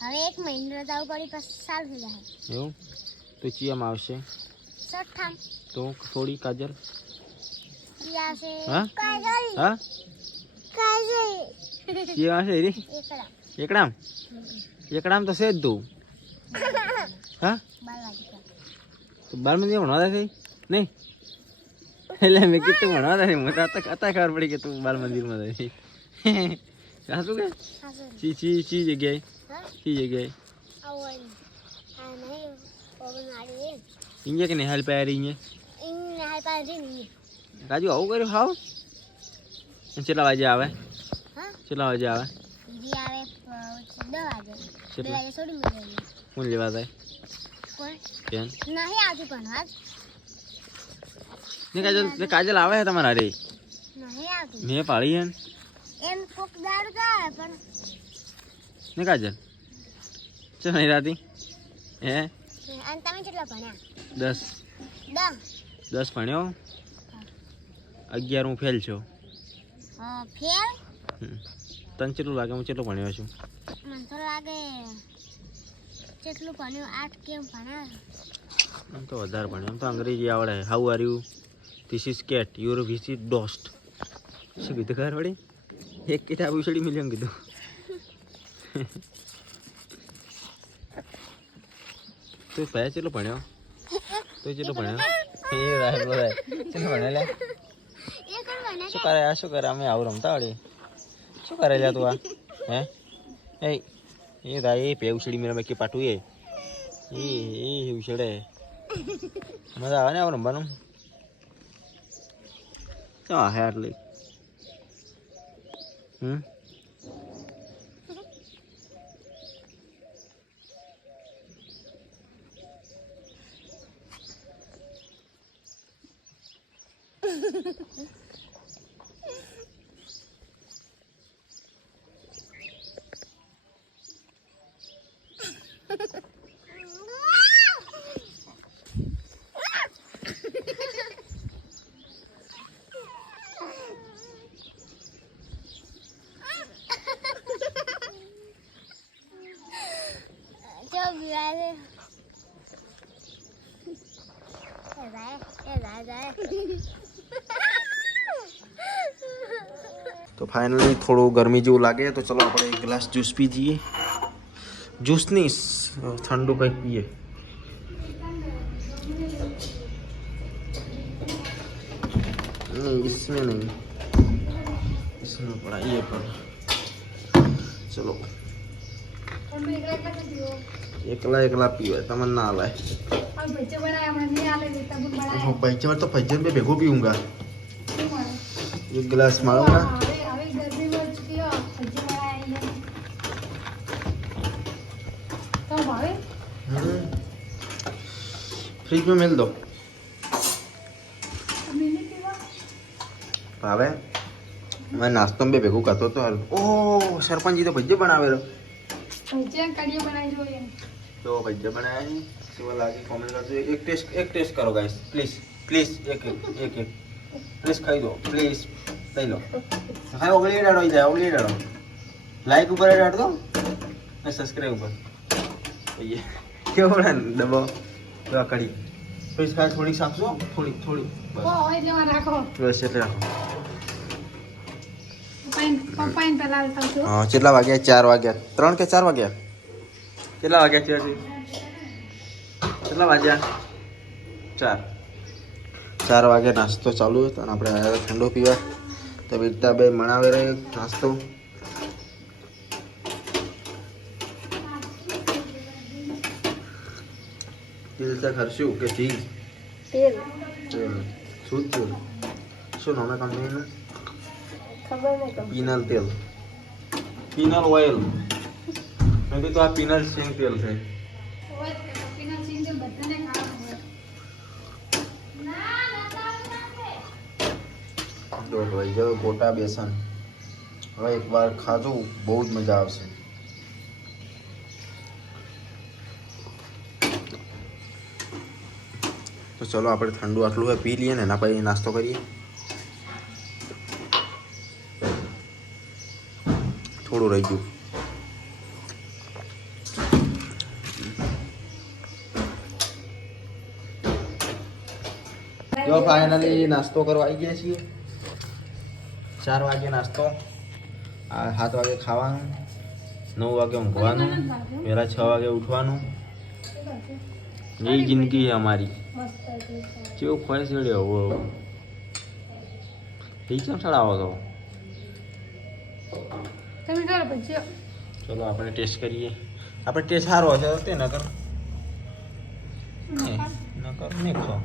હવે 1 મહિનો રજાઓ પડી પછી સાલ થઈ જાય. એવું તો ચિયામાં આવશે સઠ્ઠામ તો થોડી કાજલ યાસે હા કાજલ હા કાજલ ચિયા આવશે રે એકડા એકડામ તો છે જ તું હા તો 12 મંદિર ભણવા થઈ નહીં એટલે મેં કીધું ભણવા થઈ મને અત્યારે ખબર પડી કે તું 12 મંદિરમાં થઈ સાચું કે ચી જગ્યાએ કઈ જગ્યાએ આવન આ નહીં ઓબન આડી ઇન્જે કે નિહાલ પહેરી ઇન્જે ઇન હાલ પાડી ની રાજુ આવું કર્યું હાવ કેટલા વાગે આવે? હા કેટલા વાગે આવે? ઈ આવે 10 વાગે 2 વાગે છોડી મૂકે. કોણ લેવા જાય? કોણ કેમ નહીં આવતી પણ વાત ને કાજલ આવે છે તમારા રે? નહીં આવતી મેં પાડી હે એમ કોક દારૂ જાય પણ ને કાજલ ચલ નહીં રાતી હે અને તમે કેટલા ભણ્યા? 10 ભણ્યો 11 હું ફેલ છો. ફેલ તને કેટલું લાગે હું કેટલું ભણ્યો છું? મને તો લાગે કેટલું ભણ્યું 8 કેમ ભણ્યા? એમ તો વધારે ભણ્યો. એમ તો અંગ્રેજી આવડે. How are you? This is કેટ યુર વિઝિટ ડોસ્ટ. શું કીધું ખબર પડી? એક કિતાબ ઉછળી મિલિયન કીધું. તું ભાઈ કેટલો ભણ્યો? તું કેટલો ભણ્યો? એ રાહે બોલાય કેટલો ભણ્યો લે? શું કરે આ? શું કરે? અમે આવું રમતા વળી શું કરે લ્યા તું આ? હે એ રાય એ પે ઉછળી મેરા મેં કે પાટું એ ઉછળે મજા આવે ને આવું રમવાનું. શું હે આટલી તો ફાઇનલી થોડું ગરમી જેવું લાગે તો ચલો આપણે એક ગ્લાસ જ્યુસ પી જઈએ. જ્યુસ નહીં ઠંડુ કંઈક પીએ. नहीं इसमें नहीं इसमें पड़ा ये पर चलो એકલા પીવાય તમને ના આલાય. ભજ્જર તો ભજ્જર पे ભેગો पीऊंगा. एक गिलास मारूंगा. ભાવે फ्रिज में मिल दो તમે નહીં પીવા भावे मैं नाश्तो में भेगू करतो तो हाल ओ सरपंच जी तो भज्जे बनावेलो ભજીયા કઢીઓ બનાવી જોઈએ तो भज्जे बनाया है केवा लागे कमेंट कर दो एक टेस्ट करो गाइस प्लीज प्लीज एक प्लीज खाई दो प्लीज લઈ લો હા ઓગળી ડાળો જાય ઓગળી ડાળો લાઈક ઉપર ડાળ દો અને સબસ્ક્રાઇબ ઉપર ये કેવો બના ડબ્બો તો આ કડી પ્લીઝ ખાય થોડી સાપસો થોડી થોડી બસ ઓ હોય એટલે રાખો બસ એટલે રાખો પપ્પાઈને પહેલા આવતા છું હા કેટલા વાગ્યા 4 વાગ્યા 3 કે 4 વાગ્યા કેટલા વાગ્યા છે કેટલા વાગ્યા 4 વાગે નાસ્તો ચાલુ હતો અને આપણે આવ્યા ઠંડો પીવા તો વિકતાભાઈ મણાવે રહે નાસ્તો તેલ તક હરશું કે ચીઝ તેલ તેલ શુદ્ધ તેલ શું નામે કંપનીનું ખબર નહીં તો પીનલ તેલ પીનલ ઓઇલ મેં કીધું આ પીનલ સિંગ તેલ છે હોય કે પપ્પીના સિંગ બધાને ખાવાનું હોય જો ભાઈ જો ગોટા બેસન હવે એકવાર ખાજો બહુ જ મજા આવશે તો ચલો આપણે ઠંડુ આટલું હોય પી લઈએ ને એના પછી નાસ્તો કરીએ થોડું રહી ગયું જો ફાઇનલી નાસ્તો કરવા આવી ગયા છીએ 4 વાગે નાસ્તો 7 વાગે ખાવાનું 9 વાગે ઊંઘવાનું પહેલા 6 વાગે ઉઠવાનું यही जिंदगी है हमारी કેવું ખોય ચડ્યો હો એ કેમ ચડાવો તો તમે કરો ભજીયા ચલો આપણે ટેસ્ટ કરીએ આપણે ટેસ્ટ સારો હશે તે નકર નહીં ખાઓ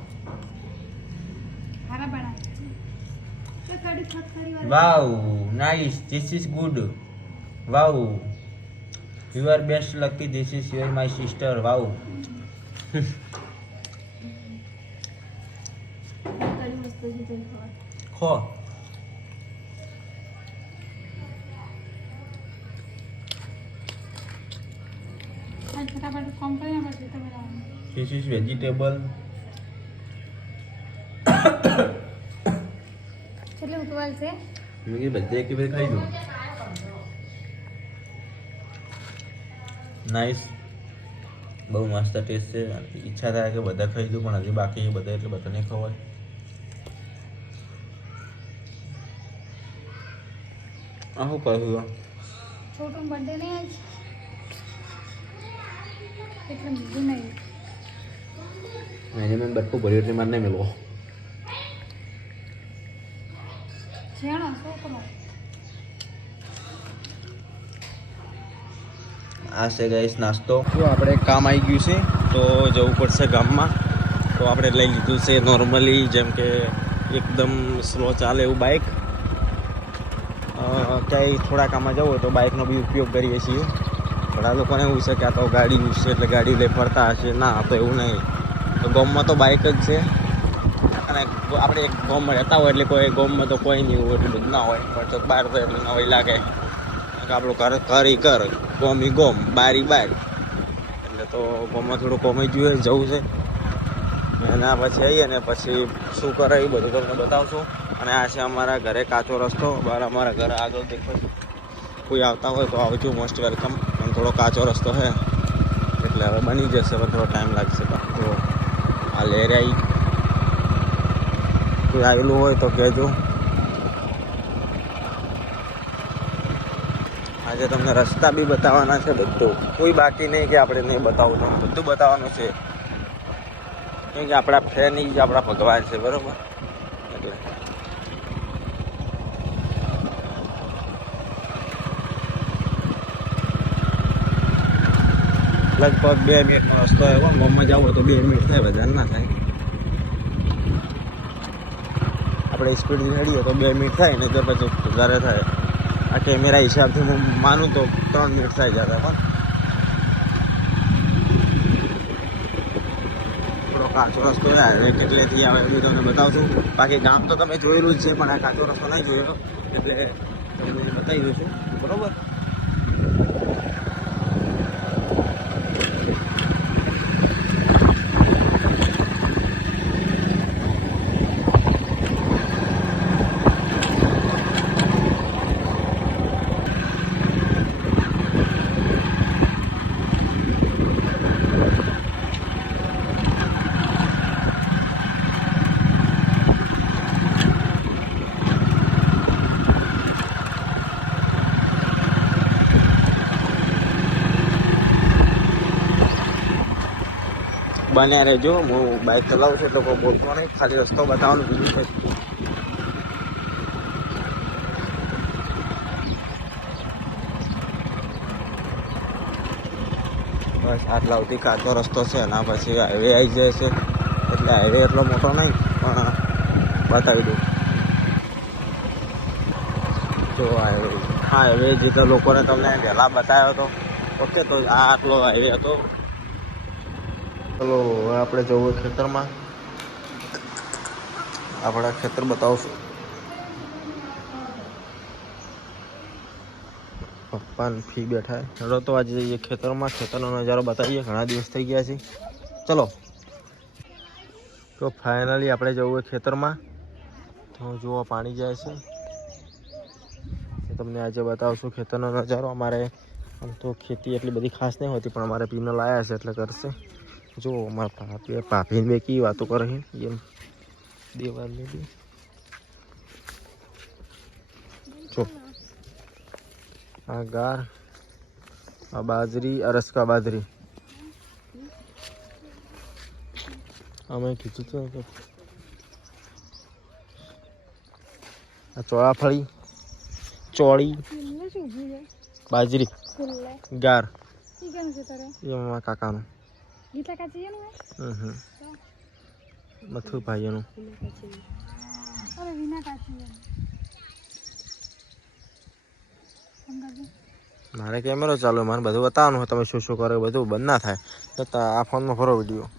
ખારા બનાવે તો કડી ખરી વાર wow nice this is good wow you are best lucky this is your my sister wow કડી મસ્ત છે તો ખો આ ફટાફટ કંપની પછી તમે લાવો ધીસ ઇઝ વેજીટેબલ કેટલી ઉતવાલ છે મેં કીધું બધે એક બે ખાઈ દઉં નાઇસ બહુ મસ્ત ટેસ્ટ છે ઈચ્છા થાય કે બધા ખાઈ દઉં પણ હજી બાકી બધા એટલે બધા નહીં ખવાય આ શું કહ્યું છોટું બર્થડે નહીં આજ એટલે મીઠું નહીં મેં બટકું ભર્યું એટલે મારે નહીં મેળવો છેણો શું તમારે આ છે ગાઈસ નાસ્તો જો આપણે કામ આવી ગયું છે તો જવું પડશે ગામમાં તો આપણે લઈ લીધું છે નોર્મલી જેમ કે એકદમ સ્લો ચાલે એવું બાઇક ક્યાંય થોડા કામમાં જવું હોય તો બાઇકનો બી ઉપયોગ કરીએ છીએ ઘણા લોકોને એવું છે કે આ તો ગાડી છે એટલે ગાડી લઈ ફરતા હશે ના તો એવું નહીં તો ગામમાં તો બાઇક જ છે અને આપણે એક ગામમાં રહેતા હોય એટલે કોઈ ગામમાં તો કોઈ નહીં હોય એટલું બધું ના હોય પણ તો બહાર તો એટલું નવાઈ લાગે આપણું ઘર ઘર ગોમી ગોમ બારી બાર એટલે તો ગોમમાં થોડું કોમી જોઈએ જવું છે એના પછી આવીએ ને પછી શું કરે એ બધું તમને બતાવશું અને આ છે અમારા ઘરે કાચો રસ્તો બહાર અમારા ઘરે આગળ દેખાય કોઈ આવતા હોય તો આવજો મોસ્ટ વેલકમ પણ થોડો કાચો રસ્તો છે એટલે હવે બની જશે પણ થોડો ટાઈમ લાગશે તો આ લહેરાઈ કોઈ આવેલું હોય તો કહેજો આજે તમને રસ્તા બી બતાવવાના છે બધું કોઈ બાકી નહીં કે આપણે નહીં બતાવું તો બધું બતાવવાનું છે કેમ કે આપણા ફ્રેન્ડ જ આપણા ભગવાન છે બરાબર એટલે લગભગ 2 મિનિટનો રસ્તો આવ્યો ગામમાં જવું તો 2 મિનિટ થાય વધારે ના થાય આપણે સ્પીડથી ચડીએ તો 2 મિનિટ થાય ને તો પછી વધારે થાય આ કેમેરા હિસાબથી હું માનું તો 3 મિનિટ થાય જતા પણ કાચો રસ્તો હાઈવે કેટલેથી આવે એ તમને બતાવશું. બાકી ગામ તો તમે જોયેલું જ છે, પણ આ કાચો રસ્તો નહીં જોયેલો એટલે તમને બતાવી દઉં છું. બરોબર. બન્યા રહેજો. હું બાઇક ચલાવું છું એટલે કોઈ બોલતો નહીં, ખાલી રસ્તો બતાવવાનું બીજું છે. બસ આટલા સુધી કાચો રસ્તો છે, એના પછી હાઈવે આવી જાય છે. એટલે હાઈવે એટલો મોટો નહીં, પણ બતાવી દઉં. જો હાઈવે જે લોકોને તમને વહેલા બતાવ્યો હતો. ઓકે, તો આ આટલો હાઈવે હતો. ચલો હવે આપણે જવું ખેતરમાં. આપણા ખેતર બતાવશું. પપ્પા ફી બેઠા ચલો તો આજે જઈએ ખેતરમાં. ખેતરનો નજારો બતાવીએ, ઘણા દિવસ થઈ ગયા છે. ચલો તો ફાઇનલી આપણે જવું ખેતરમાં. તો જુઓ પાણી જાય છે, તમને આજે બતાવશું ખેતરનો નજારો. અમારે આમ તો ખેતી એટલી બધી ખાસ નહીં હોતી, પણ અમારે પીને લાયા છે એટલે કરશે. જો અમારા ભાભીને બે કેવી વાતો કરે છે એમ દેવાલની બી. જો આ ગાર, આ બાજરી, અરસકા બાજરી. અમે કીધું તો આ ચોળાફળી, ચોળી, બાજરી, ગાર એ મારા કાકાનું. મથુર ભાઈઓનું. મારે કેમેરો ચાલુ, મારે બધું બતાવવાનું હોય. તમે શું શું કરો બધું બંધ ના થાય. છતાં આ ફોનમાં ફરો વિડીયો.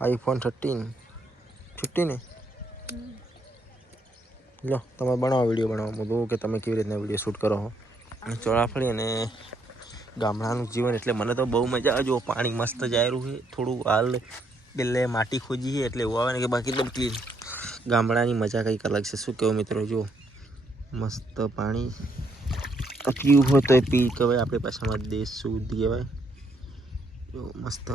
આઈફોન 15 ને લો તમે બનાવો વિડીયો બનાવો. હું જોઉં કે તમે કેવી રીતના વિડીયો શૂટ કરો હો. ચોળાફળી અને ગામડાનું જીવન એટલે મને તો બહુ મજા આવે. જો પાણી મસ્ત જાયરું છે, થોડું હાલ એટલે માટી ખોજી છે એટલે એવું આવે ને કે બાકી એકદમ ક્લીન. ગામડાની મજા કંઈક અલગ છે. શું કહેવું મિત્રો, જો મસ્ત પાણી પીવું હોય તો એ પી કહેવાય. આપણી ભાષામાં દેશ શુદ્ધ કહેવાય. જો મસ્ત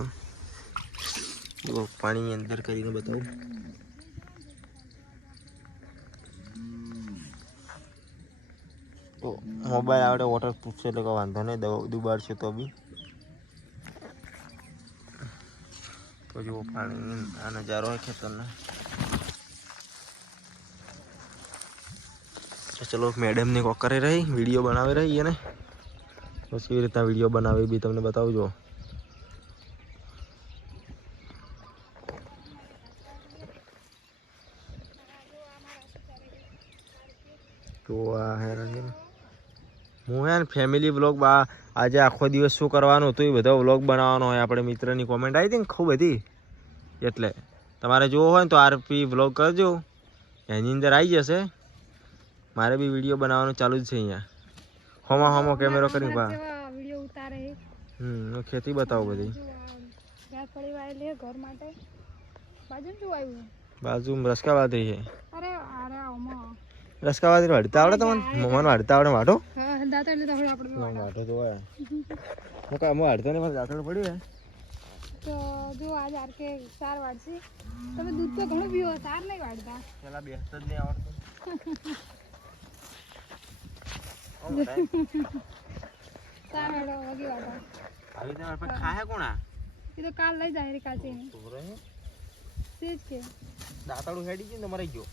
જો પાણી અંદર કરીને બતાવું. તો મોબાઈલ આવડે વોટરપ્રૂફ છે એટલે કોઈ વાંધો નહીં, દુબાડશે તો બી. તો જુઓ પાણી આ નજારો હોય ખેતરના. ચલો મેડમની કોક કરી રહી વિડીયો બનાવી રહી એને. તો કેવી રીતના વિડીયો બનાવી બી તમને બતાવજો. તો આ હે રંગીન હું હે ને ફેમિલી વ્લોગ. આજે આખો દિવસ શું કરવાનું હતું એ બધો વ્લોગ બનાવવાનો હોય. આપણે મિત્રની કોમેન્ટ આવી હતી ને ખૂબ બધી, એટલે તમારે જોવો હોય ને તો આરપી વ્લોગ કરજો, એની અંદર આવી જશે. મારે બી વિડીયો બનાવવાનું ચાલુ જ છે અહીંયા. હોમો કેમેરો કરી વિડીયો ઉતારે. ખેતી બતાવો બધી. ઘર માટે બાજુ રસકા બાજરી છે. અરે અરે આમાં રસકા બાજરી વાળતા આવડે તમને? મને વાળતા આવડે. વાટો દાંતણ એટલે આપણે વાટો તો હોય. હું કામ વાળતો ને મારે દાંતણ પડ્યું હે. તો જો આજ આર કે સાર વાળશી. તમે દૂધ તો ઘણું પીવો, સાર નહીં વાળતા. પેલા બેસત જ નહીં આવડતું. સાર વાળો વગી વાળો. આવી રીતે મારે ખાય કોણ? આ એ તો કાલ લઈ જાય રે કાચી સેજ કે દાંતણું હેડી ગયું ને મરી ગયો.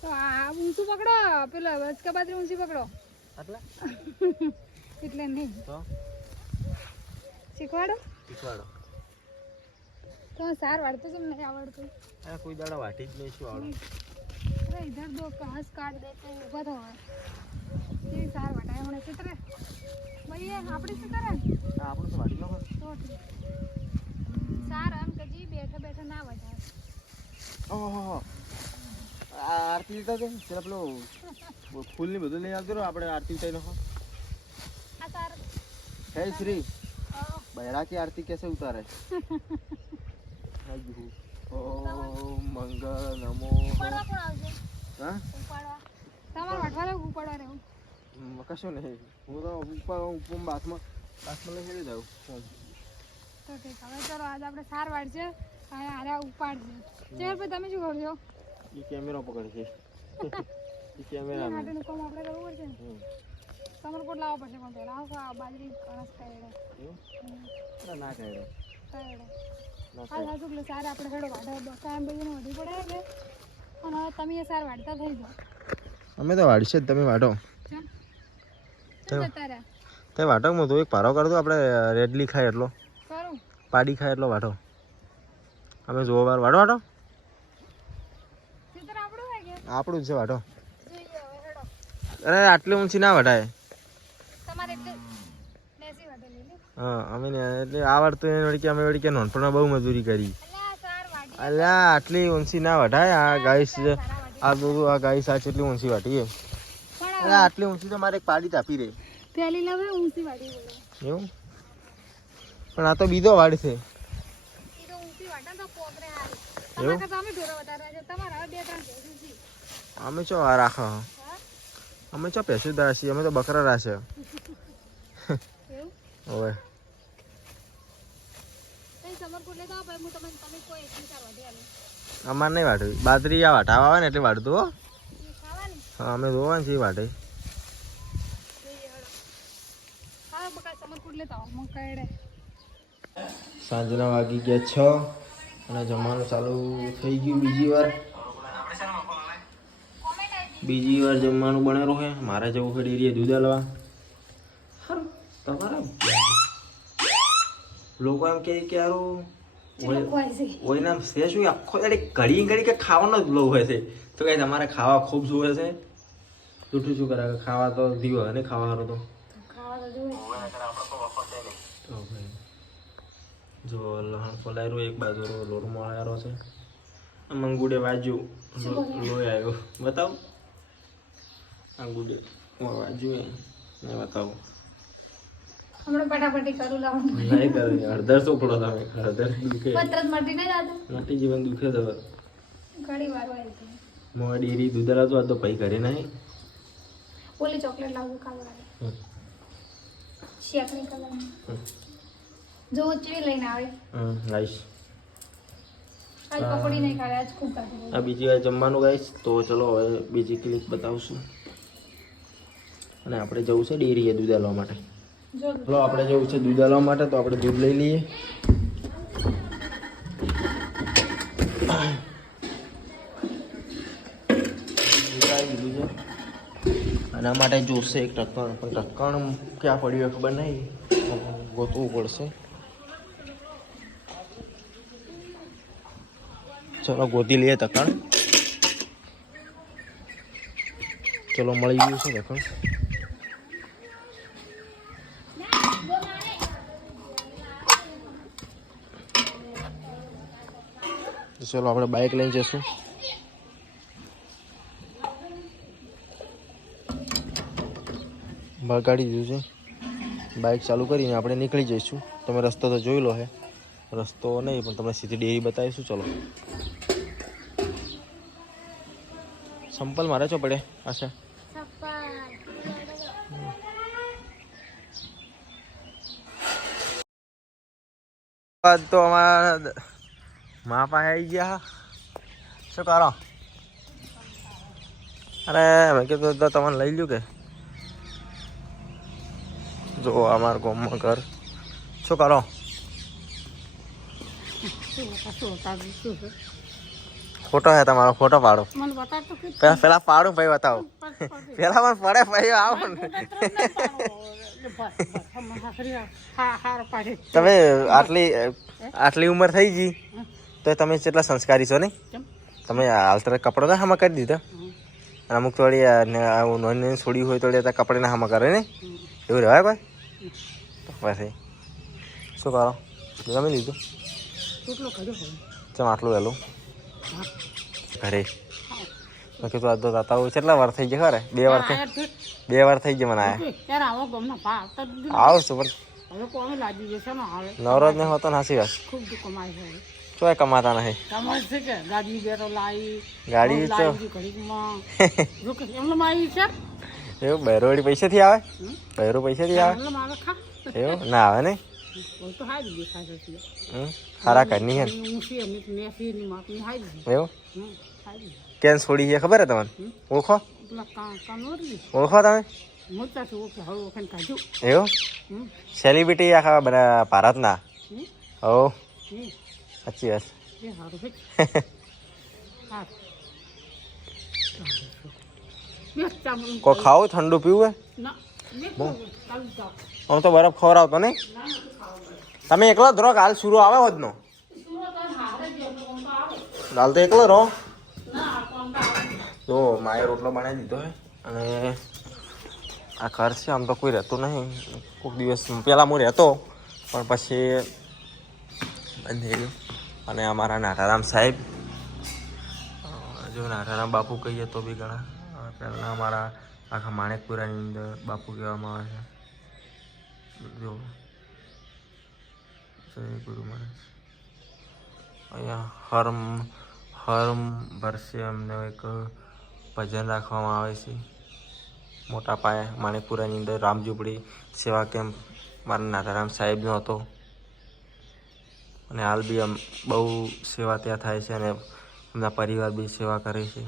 તો આ ઊંચું પકડો, પેલા વચકા બાજરી ઊંચી પકડો. આટલા એટલે નહીં તો શીખવાડો. તો સાર વાળતો કેમ નહીં આવડતું? આ કોઈ દાડા વાટી જ નહીં. શું આવડે? અરે ઇધર દો ઘાસ કાટ દેતે ઊભા થવા તે સાર વાટાય હમણે ચિત્ર ભાઈ આપણે શું કરે? આપણું તો વાટી લો. તો ઠીક સારા એમ કે જી બેઠા બેઠા ના વધારે. ઓહો આરતી લીધા છે પેલા પેલો ફૂલ ની બધું લઈ આવજો આપણે આરતી ઉતારી નાખો આ સાર હે શ્રી બહેરા की आरती कैसे उतारे ओम मंगल नमो ઉપાડવા કોણ આવશે? हाँ ઉપાડવા તમારે વાટવા રહેવું, ઉપાડવા રહેવું. કશો નહીં હું તો ઉપર બાથમાં લઈ હેડી જાઉં તો ઠીક, હવે ચલો આજે આપણે સાર વાળશે અને આરા ઉપાડશે. ચાલ ભાઈ તમે શું કરશો? એ કેમેરો પકડશે એ એના કેમેરા માટેનું કામ આપણે કરવું પડશે ને. તમારે કોટ લાવવો પડશે પણ પહેલા આવો આ બાજરી કણસ કરેલો ના કહે કરેલો ના હા સાચું એટલે સાર આપણે ખેડો વાઢો કાયમ બધી વધી પડે એટલે અને હવે તમે એ સાર વાઢતા થઈ જાઓ. અમે તો વાડીશે જ તમે વાટો ચાલ જતા રહ્યા તે વાટો હું તો એક પારો કરતો આપણે રેડલી ખાય એટલો કરું પાડી ખાય એટલો વાટો અમે જોવો વાર વાટો વાટો ચિત્ર આપણું હોય કે આપણું જ છે વાટો જોઈએ હવે હેડો અરે આટલી ઊંચી ના વટાય તમારે એટલે નેસી વાટેલી ને હા અમે ને એટલે આવડતું એને વળી કે અમે વળી કે નાનપણમાં બહુ મજૂરી કરી એટલે આ સાર વાઢી અલ્યા આટલી ઊંચી ના વટાય આ ગાઈસ આ દોડું આ ગાઈસ આ કેટલી ઊંચી વાટી પણ અરે આટલી ઊંચી તો મારે એક પાડી તાપી રહી પહેલી લવે ઊંચી વાઢી બોલો એવું પણ આ તો બીજો વાડ છે એ તો ઊંચી વાટા તો પોકરે હારી તમારે તો અમે ઢોરો વધારે છે તમારે હવે 2-3 ભેંસું છે અમે ચો આ રાખો હા અમે ચો પેસુદાર છીએ અમે તો બકરા રાખે એવું હવે કઈ સમરકોટ લેતા આવો ભાઈ હું તમે કોઈ એકલી સાર વાઢી આલું અમારે નહીં વાટવી બાજરી આ વાટાવા આવે ને એટલે વાટતું હો એ ખાવાની હા અમે જોવા છીએ વાટે જોઈએ હેડો હા બકા સમરકોટ લેતા આવો હું કઈડે સાંજના વાગી ગયા 6 અને જમવાનું ચાલુ થઈ ગયું બીજી વાર જમવાનું બનેલું છે મારે જવું છે ડેરીએ દૂધ આલવા તમારા લોકો એમ કહે કે યારું ઓય નામ છે શું આખો દાડી ઘડી કે ખાવાનો જ લોભ હોય છે તો કઈ તમારે ખાવા ખૂબ જોવે છે જૂઠું શું કરાવે ખાવા તો દીવો અને ખાવા સારું તો ખાવા તો જોઈએ તો ભાઈ જો લહણ ફોલાયરો એક બાજુ લોટ મળાયરો છે મંગુડે બાજુ લોહી આવ્યો બતાવ આ ગુડે બાજુ ને બતાવો હમણાં ફટાફટી કરું લાવું નહીં કરે હળદર ચોપડો તમે હળદર દુખે પત્ર જ મળતી નહીં જાતું માટી જીવન દુખે તો ઘણી વાર હોય છે મોં ડેરી દૂધ લાવતો આ તો ભાઈ ઘરે નહીં ઓલી ચોકલેટ લાવું ખાવા શેકણી કરવાની જો ચીવી લઈને આવે ગાઈશ આજ પકોડી નહીં ખાવે આજ ખૂબ ખાધી આ બીજી વાર જમવાનું ગાઈશ તો ચલો હવે બીજી ક્લિપ બતાવશું અને આપણે જવું છે ડેરીએ દૂધ આલવા માટે જો ચલો આપણે જવું છે દૂધ આલવા માટે તો આપણે દૂધ લઈ લઈએ દૂધ આવી દીધું છે આના માટે જોશે એક ઢક્કણ પણ ઢક્કણ ક્યાં પડ્યું ખબર નહીં ગોતવું પડશે ચલો ગોતી લઈએ ઢક્કણ ચલો મળી ગયું છે ઢક્કણ ચલો આપણે બાઇક લઈને જઈશું બગાડી દીધું છે બાઇક ચાલુ કરીને આપણે નીકળી જઈશું તમે રસ્તો તો જોઈ લો હે રસ્તો નહીં પણ તમને સીધી ડેરી બતાવીશું ચલો સંપલ મારે છો પડે આશા તો અમારા મા પાસે આવી ગયા શું કરો અરે મેં કીધું તો તમને લઈ લ્યું કે જો અમારા ગામમાં ઘર શું કરો ફોટો હે તમારો ફોટો પાડો પેલા પાડું ભાઈ બતાવો પેલા મને પડે ભાઈ આવો ને તમે આટલી ઉંમર થઈ ગઈ તો તમે કેટલા સંસ્કારી છો ને તમે હાલ તરત કપડો ના હામાં કરી દીધા અને અમુક થોડી નોની છોડી હોય તો કપડે ના હામાં કરે ને એવું રહેવાય ભાઈ પછી શું કરો જમી લીધું કેટલો ખડ્યો હવે ચમ આટલું વહેલું ઘરે મેં કીધું આ તો તાતા હું કેટલા વાર થઈ ગયા ખરે 2 વાર થઈ 2 વાર થઈ ગયા મને આયા ત્યારે આવો ગમના ભાવ તો આવશું પણ હવે કોમે લાગી જશે ને હવે નવરોજ ને હોતો ને હાસી વાત ખૂબ કમાય છે ચોય કમાતા નહીં કમાય છે કે ગાડી બેરો લાવી ગાડી તો ઘડીમાં જો કે એમને મારી છે એવું બૈરોડી પૈસેથી આવે બૈરો પૈસેથી આવે એમને મારે ખા એવું ના આવે નહીં બહુ તો હારી દેખાય છે સારા ઘરની હે ઊંચી અને નેસી ની માપની હારી એવું હારી કેમ છોડી છે ખબર હે તમને ઓળખો પેલા કાનોરી ઓળખો તમે મોટા છે ઓકે હવે ઓખન કાઢ્યું એવું સેલિબ્રિટી આખા બધા ભારતના હો સાચી વાત એ સારું છે હા કોઈ ખાવું ઠંડુ પીવું ના ચાલુ જાઓ આમ તો બરફ ખવડાવતો નહીં તમે એકલો જ રહો કાલ સુરો આવે હોજનો કાલ તો એકલો રહો જો માએ રોટલો બનાવી દીધો હે અને આ ઘર છે આમ તો કોઈ રહેતું નહીં કોઈક દિવસ પહેલાં હું રહેતો પણ પછી બંધ થઈ ગયું અને અમારા નાટારામ સાહેબ જો નાટારામ બાપુ કહીએ તો બી ઘણા પહેલાં અમારા આખા માણેકપુરાની અંદર બાપુ કહેવામાં આવે છે જો જય ગુરુ મહારાજ અહીંયા હરમ વર્ષે અમને એક ભજન રાખવામાં આવે છે મોટા પાયે માણેકપુરાની અંદર રામઝૂંપડી સેવા કેમ્પ મારા નાતારામ સાહેબનો હતો અને હાલ બી બહુ સેવા ત્યાં થાય છે અને એમના પરિવાર બી સેવા કરે છે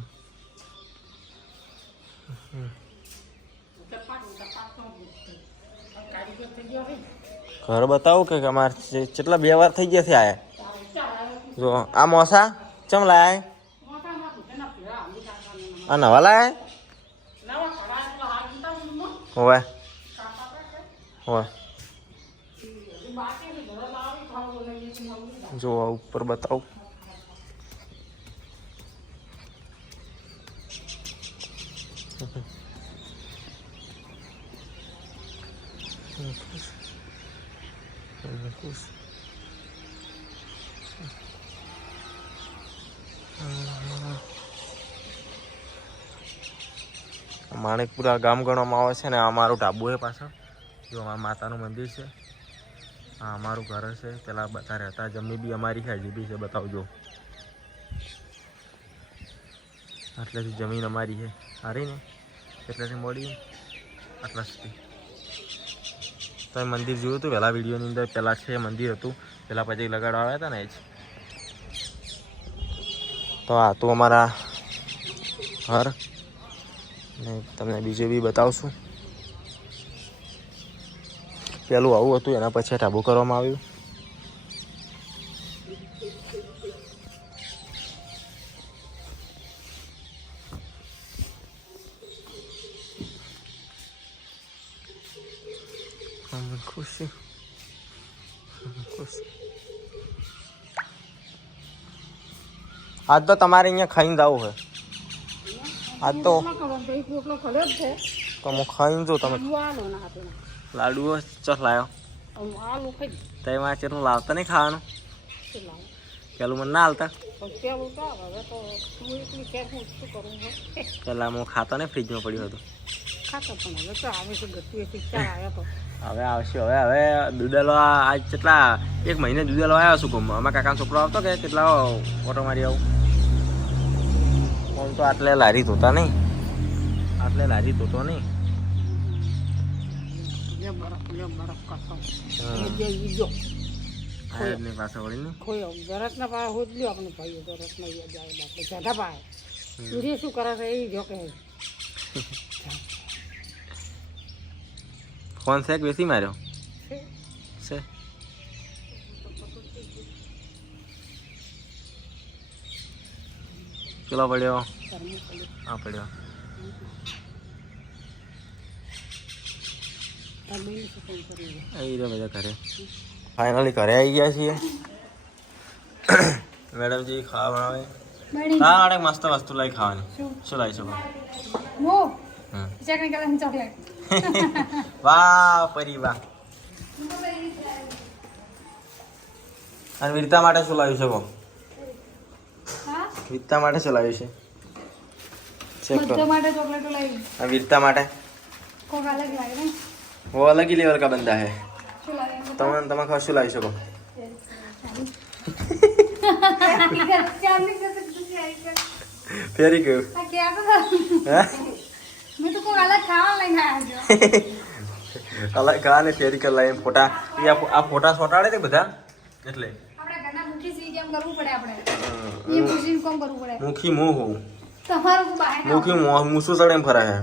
ઘર બતાવું કે અમારે કેટલા 2 વાર થઈ ગયા છે આયા જો આ મોસા ચમ લાયા આ નવા લાયા હોવે હોવે જો આ ઉપર બતાવું માણેકપુરા ગામ ગણવામાં આવે છે ને અમારું ઢાબુ છે પાછળ જો અમારા માતાનું મંદિર છે આ અમારું ઘર છે પેલા બધા રહેતા જમી બી અમારી છે હજી બી છે બતાવજો આટલેથી જમીન અમારી છે સારી ને એટલેથી મળી આટલા સુધી તમે મંદિર જોયું હતું પહેલાં વિડીયોની અંદર પહેલાં છે મંદિર હતું પહેલાં પછી લગાડવા આવ્યા હતા ને એ જ તો આ તો અમારા ઘર ને તમને બીજું બી બતાવશું પેલું આવું હતું એના પછી ઢાબુ કરવામાં આવ્યું ખુશી આજ તો તમારે અહીંયા ખાઈને જવું છે આજ તો હું ખાઈને જો તમે લાડુઓ ચસ લાવ્યો તેમાં ચેટલું લાવતા નહીં ખાવાનું પેલું મને ના હાલતા પેલા હું ખાતો ને ફ્રીજમાં પડ્યું હતું હવે આવશે હવે દૂધેલો આજ કેટલા 1 મહિને દૂધેલો આવ્યો છું અમારા કાકાનો છોકરો આવતો કે કેટલા ઓટો મારી આવું આમ તો આટલે લારી ધોતા નહીં પાસે વળીને શું કરે છે એ જો કે ફોન શેક બેસી માર્યો છે કેટલો પડ્યો આ પડ્યો બધા ઘરે ફાઇનલી ઘરે આવી ગયા છીએ મેડમજી ખાવા બનાવે હા મસ્ત વસ્તુ લાવી ખાવાની શું લાવી શકો ચોકલેટ વાહ પરી વાહ અને વીરતા માટે શું લાવ્યું છે કહો? હા વીરતા માટે શું લાવ્યું છે? ચેક કરો. બધા માટે ચોકલેટો લાવી અને વીરતા માટે કોક અલગ લાગે ને वो अलग ही लेवल का बंदा है. શું લાગે તમે ખાસ શું લાવી શકો? ફેરી ગયું. હે? મેં તો કોઈ અલગ ખાવા લઈને આવ્યા છો અલગ કા ને ફેરી કરી લાવીને ફોટા આ ફોટા સોટાડે ને બધા એટલે આપણા ઘરના મુઠી સી કેમ કરવું પડે આપણે એ પૂછીને કોમ કરવું પડે મુખી મું હું તમારું બહાર મુખી મૂસું સડે એમ ફરે હે.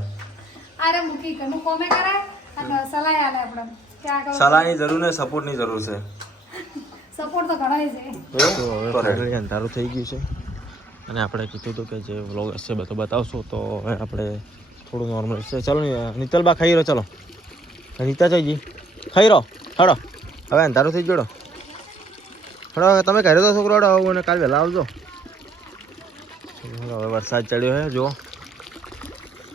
અરે મુઠી ઘરનું કોમે કરાય અને સલાહ આલે આપણે કે આ કરો સલાહની જરૂર ને સપોર્ટની જરૂર છે. સપોર્ટ તો ઘણાય છે એવું અંધારું થઈ ગયું છે અને આપણે કીધું હતું કે જે વ્લોગ હશે બધો બતાવશું તો હવે આપણે થોડું નોર્મલ છે. ચાલો નીતલબા ખાઈ રહ્યો. ચાલો નીતા જઈજી ખાઈ રહો. હડો હવે અંધારું થઈ ગયો. હડો તમે ઘરે તો છોકરો હડો આવું અને કાલ વહેલા આવજો. હવે વરસાદ ચડ્યો છે જુઓ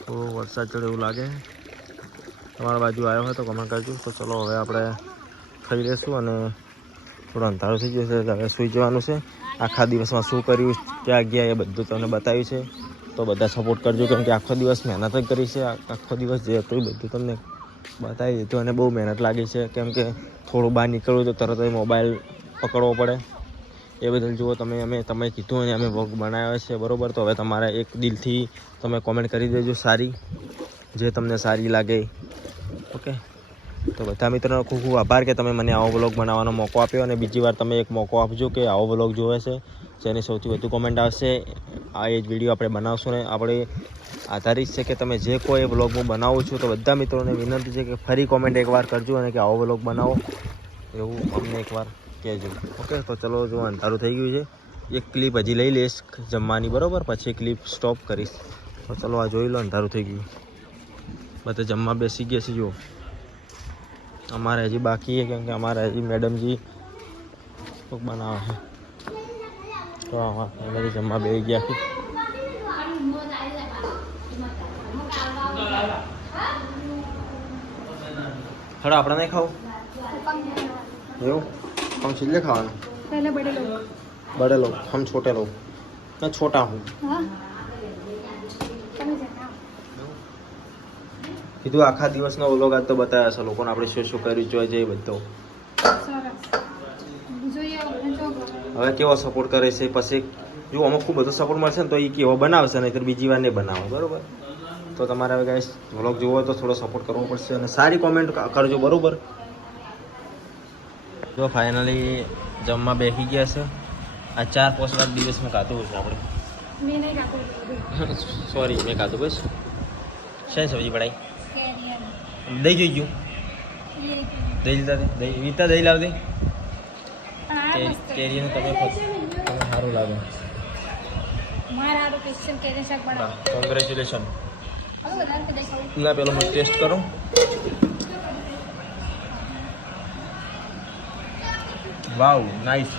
થોડો વરસાદ ચડ્યો એવું લાગે. તમારા બાજુ આવ્યો હોય તો કમેન્ટ કરજો. તો ચલો હવે આપણે ખાઈ લઈશું અને થોડું અંધારું થઈ ગયું છે હવે સૂઈ જવાનું છે. આખા દિવસમાં શું કર્યું ક્યાં ગયા એ બધું તમને બતાવ્યું છે તો બધા સપોર્ટ કરજો કેમ કે આખો દિવસ મહેનત જ કરી છે. આખો દિવસ જે હતું એ બધું તમને બતાવી દીધું અને બહુ મહેનત લાગી છે કેમ કે થોડું બહાર નીકળવું તો તરત જ મોબાઈલ પકડવો પડે એ બદલ જુઓ તમે કીધું અને અમે વ્લોગ બનાવ્યો છે બરાબર. તો હવે તમારે એક દિલથી તમે કોમેન્ટ કરી દેજો સારી જે તમને સારી લાગે. ઓકે તો બધા મિત્રોનો ખૂબ ખૂબ આભાર કે તમે મને આવો વ્લોગ બનાવવાનો મોકો આપ્યો અને બીજી વાર તમે એક મોકો આપજો કે આવો વ્લોગ જોવે છે જેની સૌથી વધુ કોમેન્ટ આવશે આ એ જ વિડીયો આપણે બનાવશું ને આપણે આધારિત છે કે તમે જે કોઈ વ્લોગ હું બનાવું છું તો બધા મિત્રોને વિનંતી છે કે ફરી કોમેન્ટ એકવાર કરજો અને કે આવો વ્લોગ બનાવો એવું અમને એકવાર કહેજો. ઓકે તો ચલો જો અંધારું થઈ ગયું છે એક ક્લિપ હજી લઈ લઈશ જમવાની બરાબર પછી ક્લિપ સ્ટોપ કરીશ. તો ચલો આ જોઈ લો અંધારું થઈ ગયું બધા જમવા બેસી ગયા છે. જુઓ અમારે હજી બાકી છે કેમ કે અમારે હજી મેડમજી કોક બનાવે છે તો અમારે જમવા બેસી ગયા છે. હડો આપણે નહીં ખાવું એવું हम छिल्ले खावाना पहले बड़े लोग बड़े लोग हम छोटे लोग मैं छोटा हूँ. हाँ તમે જતા કીધું આખા દિવસનો વ્લોગ આજ તો બતાવ્યા છે લોકોને આપણે શું શું કર્યું જોઈએ છે એ બધો. સરસ જોઈએ હવે જો હવે કેવો સપોર્ટ કરે છે પછી જો અમુક ખૂબ બધો સપોર્ટ મળશે ને તો એ કેવો બનાવશે નહીં તો બીજી વાર નહીં બનાવો બરાબર. તો તમારે હવે ગાઈસ વ્લોગ જોવો હોય તો થોડો સપોર્ટ કરવો પડશે અને સારી કોમેન્ટ કરજો બરાબર. જો ફાઇનલી જમવા બેસી ગયા છે. આ 4-5 દિવસમાં ખાધું છે આપણે. મેં નહીં કાપું સોરી મેં ખાધું બસ. શેની સબ્જી પડાઈ કેરિયર દહીં જોઈ ગયું દહીં લીધા દહીં વીતા દહીં લાવતી કેરીનું તમે સારું લાગે. મારા આરો ક્વેશ્ચન કેરિયર શાક બનાવો કોંગ્રેચ્યુલેશન. હવે વધારે કદાચ ખાવું ના પેલો હું ટેસ્ટ કરું. Wow nice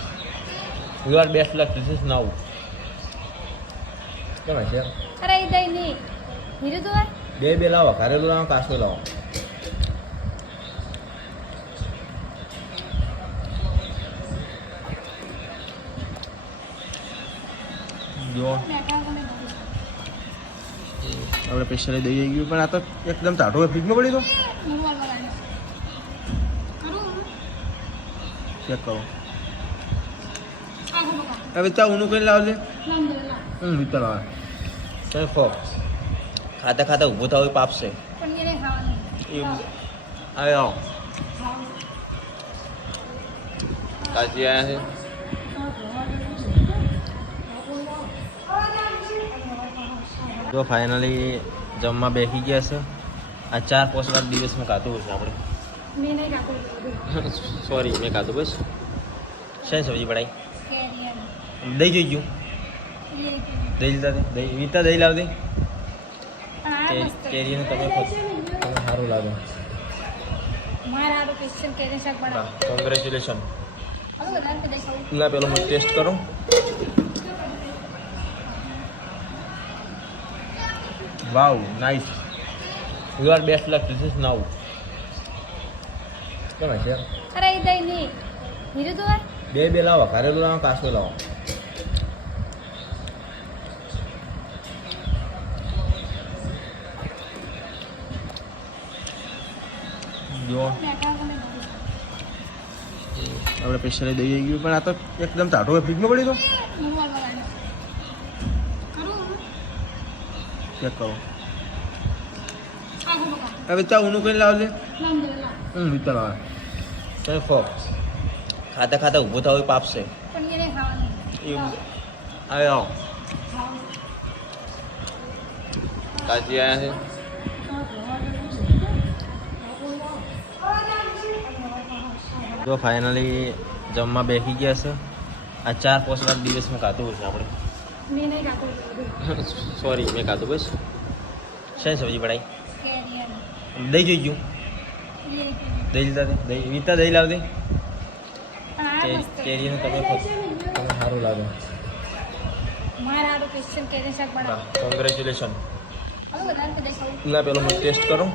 you are best luck this is now. કેમ છે અરે એ દઈ નહીં હીરો તો બે લાવો ઘરેલું લાવો કાચું લાવો. જો આપણે સ્પેશિયલી દઈ ગયું પણ આ તો એકદમ ટાઢો ફ્રીજમાં પડી તો ચેક કરો. હવે ચા ઊનું કરી લાવજે. વિતર આવે કઈ ખો ખાતા ખાતા ઊભો થવા હોય પાપશે પણ એ નહીં ખાવાનું આવે આવો કાચી આવ્યા છે. જો ફાઇનલી જમવા બેસી ગયા છે. આ 4-5 દિવસમાં ખાધું છે આપણે. મેં નહીં કાપું સોરી મેં ખાધું બસ. શેની સબ્જી પડાઈ કેરિયર દહીં જોઈ ગયું દહીં લીધા દહીં વીતા દહીં લાવતી કેરીનું તમે સારું લાગે. મારા આરો ક્વેશ્ચન કેરિયર શાક બનાવો કોંગ્રેચ્યુલેશન. હવે વધારે કદાચ ખાવું ના પેલો હું ટેસ્ટ કરું. Wow nice you are best luck this is now. કેમ છે અરે એ દઈ નહીં હીરો તો બે લાવો, ઘરેલું લાવો, કાચું લાવો. જો આપણે સ્પેશિયલી દઈ ગયું, પણ આ તો એકદમ ટાઢો ફ્રીજમાં પડી તો ચેક કરો. હવે ત્યાં ઊનું કરી લાવજે. વિચાર આવે ચાલ ફો ખાતા ખાતા ઊભો થવા હોય પાપશે એવું. આવે આવો કાચી આવ્યા છે. જો ફાઇનલી જમવા બેસી ગયા છે. આ 4-5 વાર દિવસમાં ખાતું હશે આપણે. સોરી મેં ખાતું બસ. શેની સબ્જી બનાવી? દહીં જોઈ ગયું. દહીં લીધા દે દહીં વીતા દહીં લાવ દે. કેરીનું તમે તમને સારું લાગે. કોંગ્રેચ્યુલેશન. ના પેલો મને ટેસ્ટ કરો.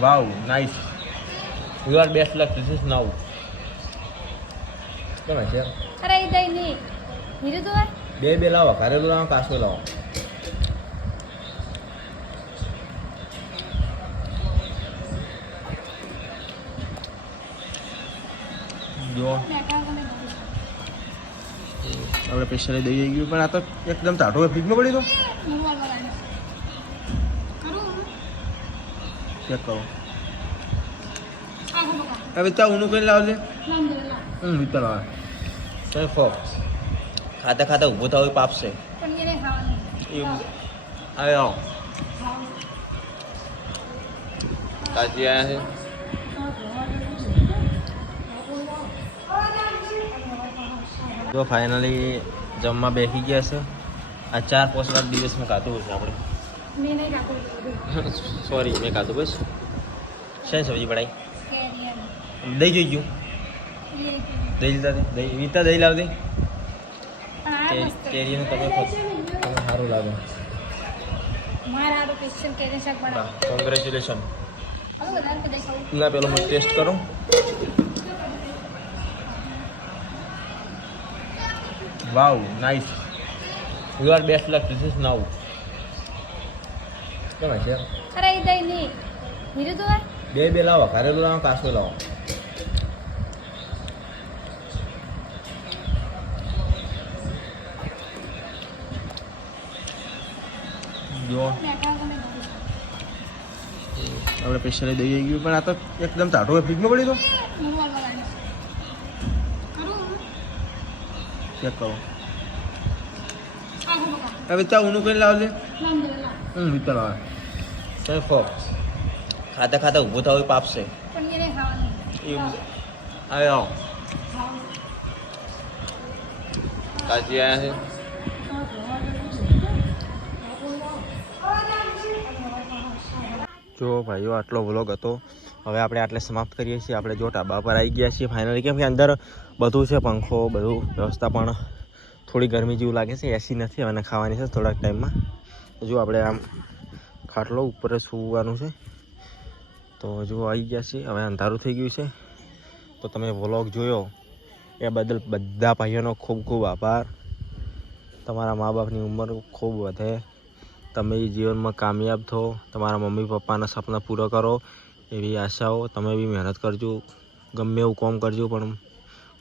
Wow nice. You are best luck. This is now. કેમ છે? અરે એ દહીં નહીં હીરું તો બે લાવો, ઘરેલું લાવો, કાચું લાવો. જો આપણે સ્પેશિયલી દઈ ગયું, પણ આ તો એકદમ ટાઢો ફ્રીજમાં પડી તો ચેક કરો. હવે ત્યાં ઊનું કરી લાવજે. વિચાર આવે ચાલ ફો ખાતા ખાતા ઊભો થવા હોય પાપશે એવું. આવે આવો કાચી આવ્યા છે. જો ફાઇનલી જમવા બેસી ગયા છે. આ 4-5 વાર દિવસમાં ખાતું હશે આપણે. સોરી મેં ખાતું બસ. શેની સબ્જી બનાવી? દહીં જોઈ ગયું. દહીં લીધા દે દહીં વીતા દહીં લાવ દે. કેરીનું તમે તમને સારું લાગે. કોંગ્રેચ્યુલેશન. ના પેલો મને ટેસ્ટ કરો. Wow nice. You are best luck. This is now. કેમ છે? અરે એ દહીં નહીં હીરું તો બે લાવો, ઘરેલું લાવો, કાચું લાવો. જો આપણે સ્પેશિયલી દઈ ગયું, પણ આ તો એકદમ ટાઢો ફ્રીજમાં પડી તો ચેક કરો. હવે ત્યાં ઊનું કરી લાવજે. વિચાર આવે ચાલ ફો ખાતા ખાતા ઊભો થવા હોય પાપશે એવું. આવે આવો કાચી આવ્યા છે. જો ભાઈઓ આટલો વ્લોગ હતો. હવે આપણે આટલે સમાપ્ત કરીએ છીએ. આપણે જો ઢાબા પર આવી ગયા છીએ ફાઇનલી, કેમ કે અંદર બધું છે, પંખો બધું વ્યવસ્થા, પણ થોડી ગરમી જેવું લાગે છે. એસી નથી હવે ખાવાની છે થોડાક ટાઈમમાં. જો આપણે આમ ખાટલો ઉપર સૂવાનું છે. તો જો આવી ગયા છીએ. હવે અંધારું થઈ ગયું છે. તો તમે વ્લોગ જોયો એ બદલ બધા ભાઈઓનો ખૂબ ખૂબ આભાર. તમારા મા બાપની ઉંમર ખૂબ વધે, તમે જીવનમાં કામયાબ થો, તમારા મમ્મી પપ્પાના સપના પૂરા કરો એવી આશાઓ. તમે બી મહેનત કરજો, ગમે એવું કામ કરજો, પણ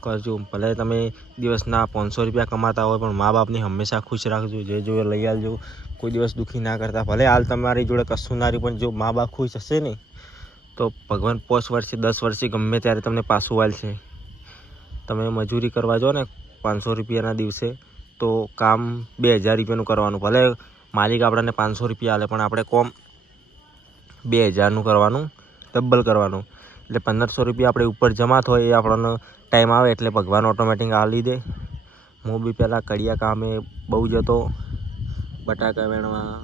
કરજો. ભલે તમે દિવસના 500 રૂપિયા કમાતા હોય, પણ મા બાપને હંમેશા ખુશ રાખજો. જે જોઈએ લઈ આવજો. કોઈ દિવસ દુઃખી ના કરતા. ભલે હાલ તમારી જોડે કશું ના રહ્યું, પણ જો મા બાપ ખુશ હશે ને તો ભગવાન 5 વર્ષે 10 વર્ષે ગમે ત્યારે તમને પાછું વાલ છે. તમે મજૂરી કરવા જાઓ ને 500 રૂપિયાના દિવસે, તો કામ 2000 રૂપિયાનું કરવાનું. ભલે માલિક આપણને 500 રૂપિયા આલે, પણ આપણે કોમ 2000નું કરવાનું, ડબલ કરવાનું. એટલે 1500 રૂપિયા આપણે ઉપર જમા થાય એ આપણને ટાઈમ આવે એટલે ભગવાન ઓટોમેટિક આલી દે. હું બી પહેલાં કડિયા કામે બહુ જતો, બટાકા વેણવા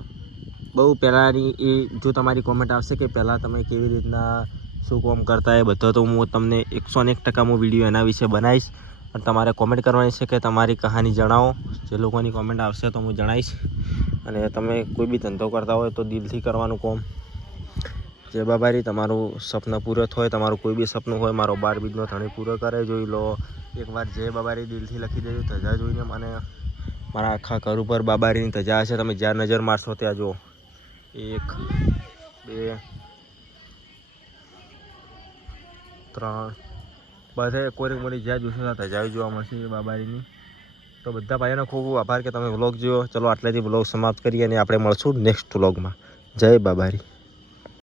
બહુ. પહેલાંની એ જો તમારી કોમેન્ટ આવશે કે પહેલાં તમે કેવી રીતના શું કામ કરતા એ બધો, તો હું તમને 101% હું વિડીયો એના વિશે બનાવીશ. અને તમારે કોમેન્ટ કરવાની છે કે તમારી કહાની જણાવો. જે લોકોની કોમેન્ટ આવશે તો હું જણાવીશ. અને તમે કોઈ બી ધંધો કરતા હોય તો દિલથી કરવાનું કામ. જય બાબારી, તમારું સપનું પૂરું થાય, તમારું કોઈ બી સપનું હોય મારો 12 બીજનો ધણી પૂરો કરે જોઈ લો. એકવાર જય બાબારી દિલથી લખી દેજો. ધજા જોઈને મને મારા આખા ઘર ઉપર બાબારીની ધજા હશે. તમે જ્યાં નજર મારશો ત્યાં જુઓ. 1 2 3 બધે કોરી મોરી જ્યાં જોશો ત્યાં ધજાઓ જોવા મળશે બાબારીની. તો બધા ભાઈઓનો ખૂબ ખૂબ આભાર કે તમે વ્લોગ જોયો. ચલો આટલેથી વ્લોગ સમાપ્ત કરીએ અને આપણે મળશું નેક્સ્ટ વ્લોગમાં. જય બાબારી.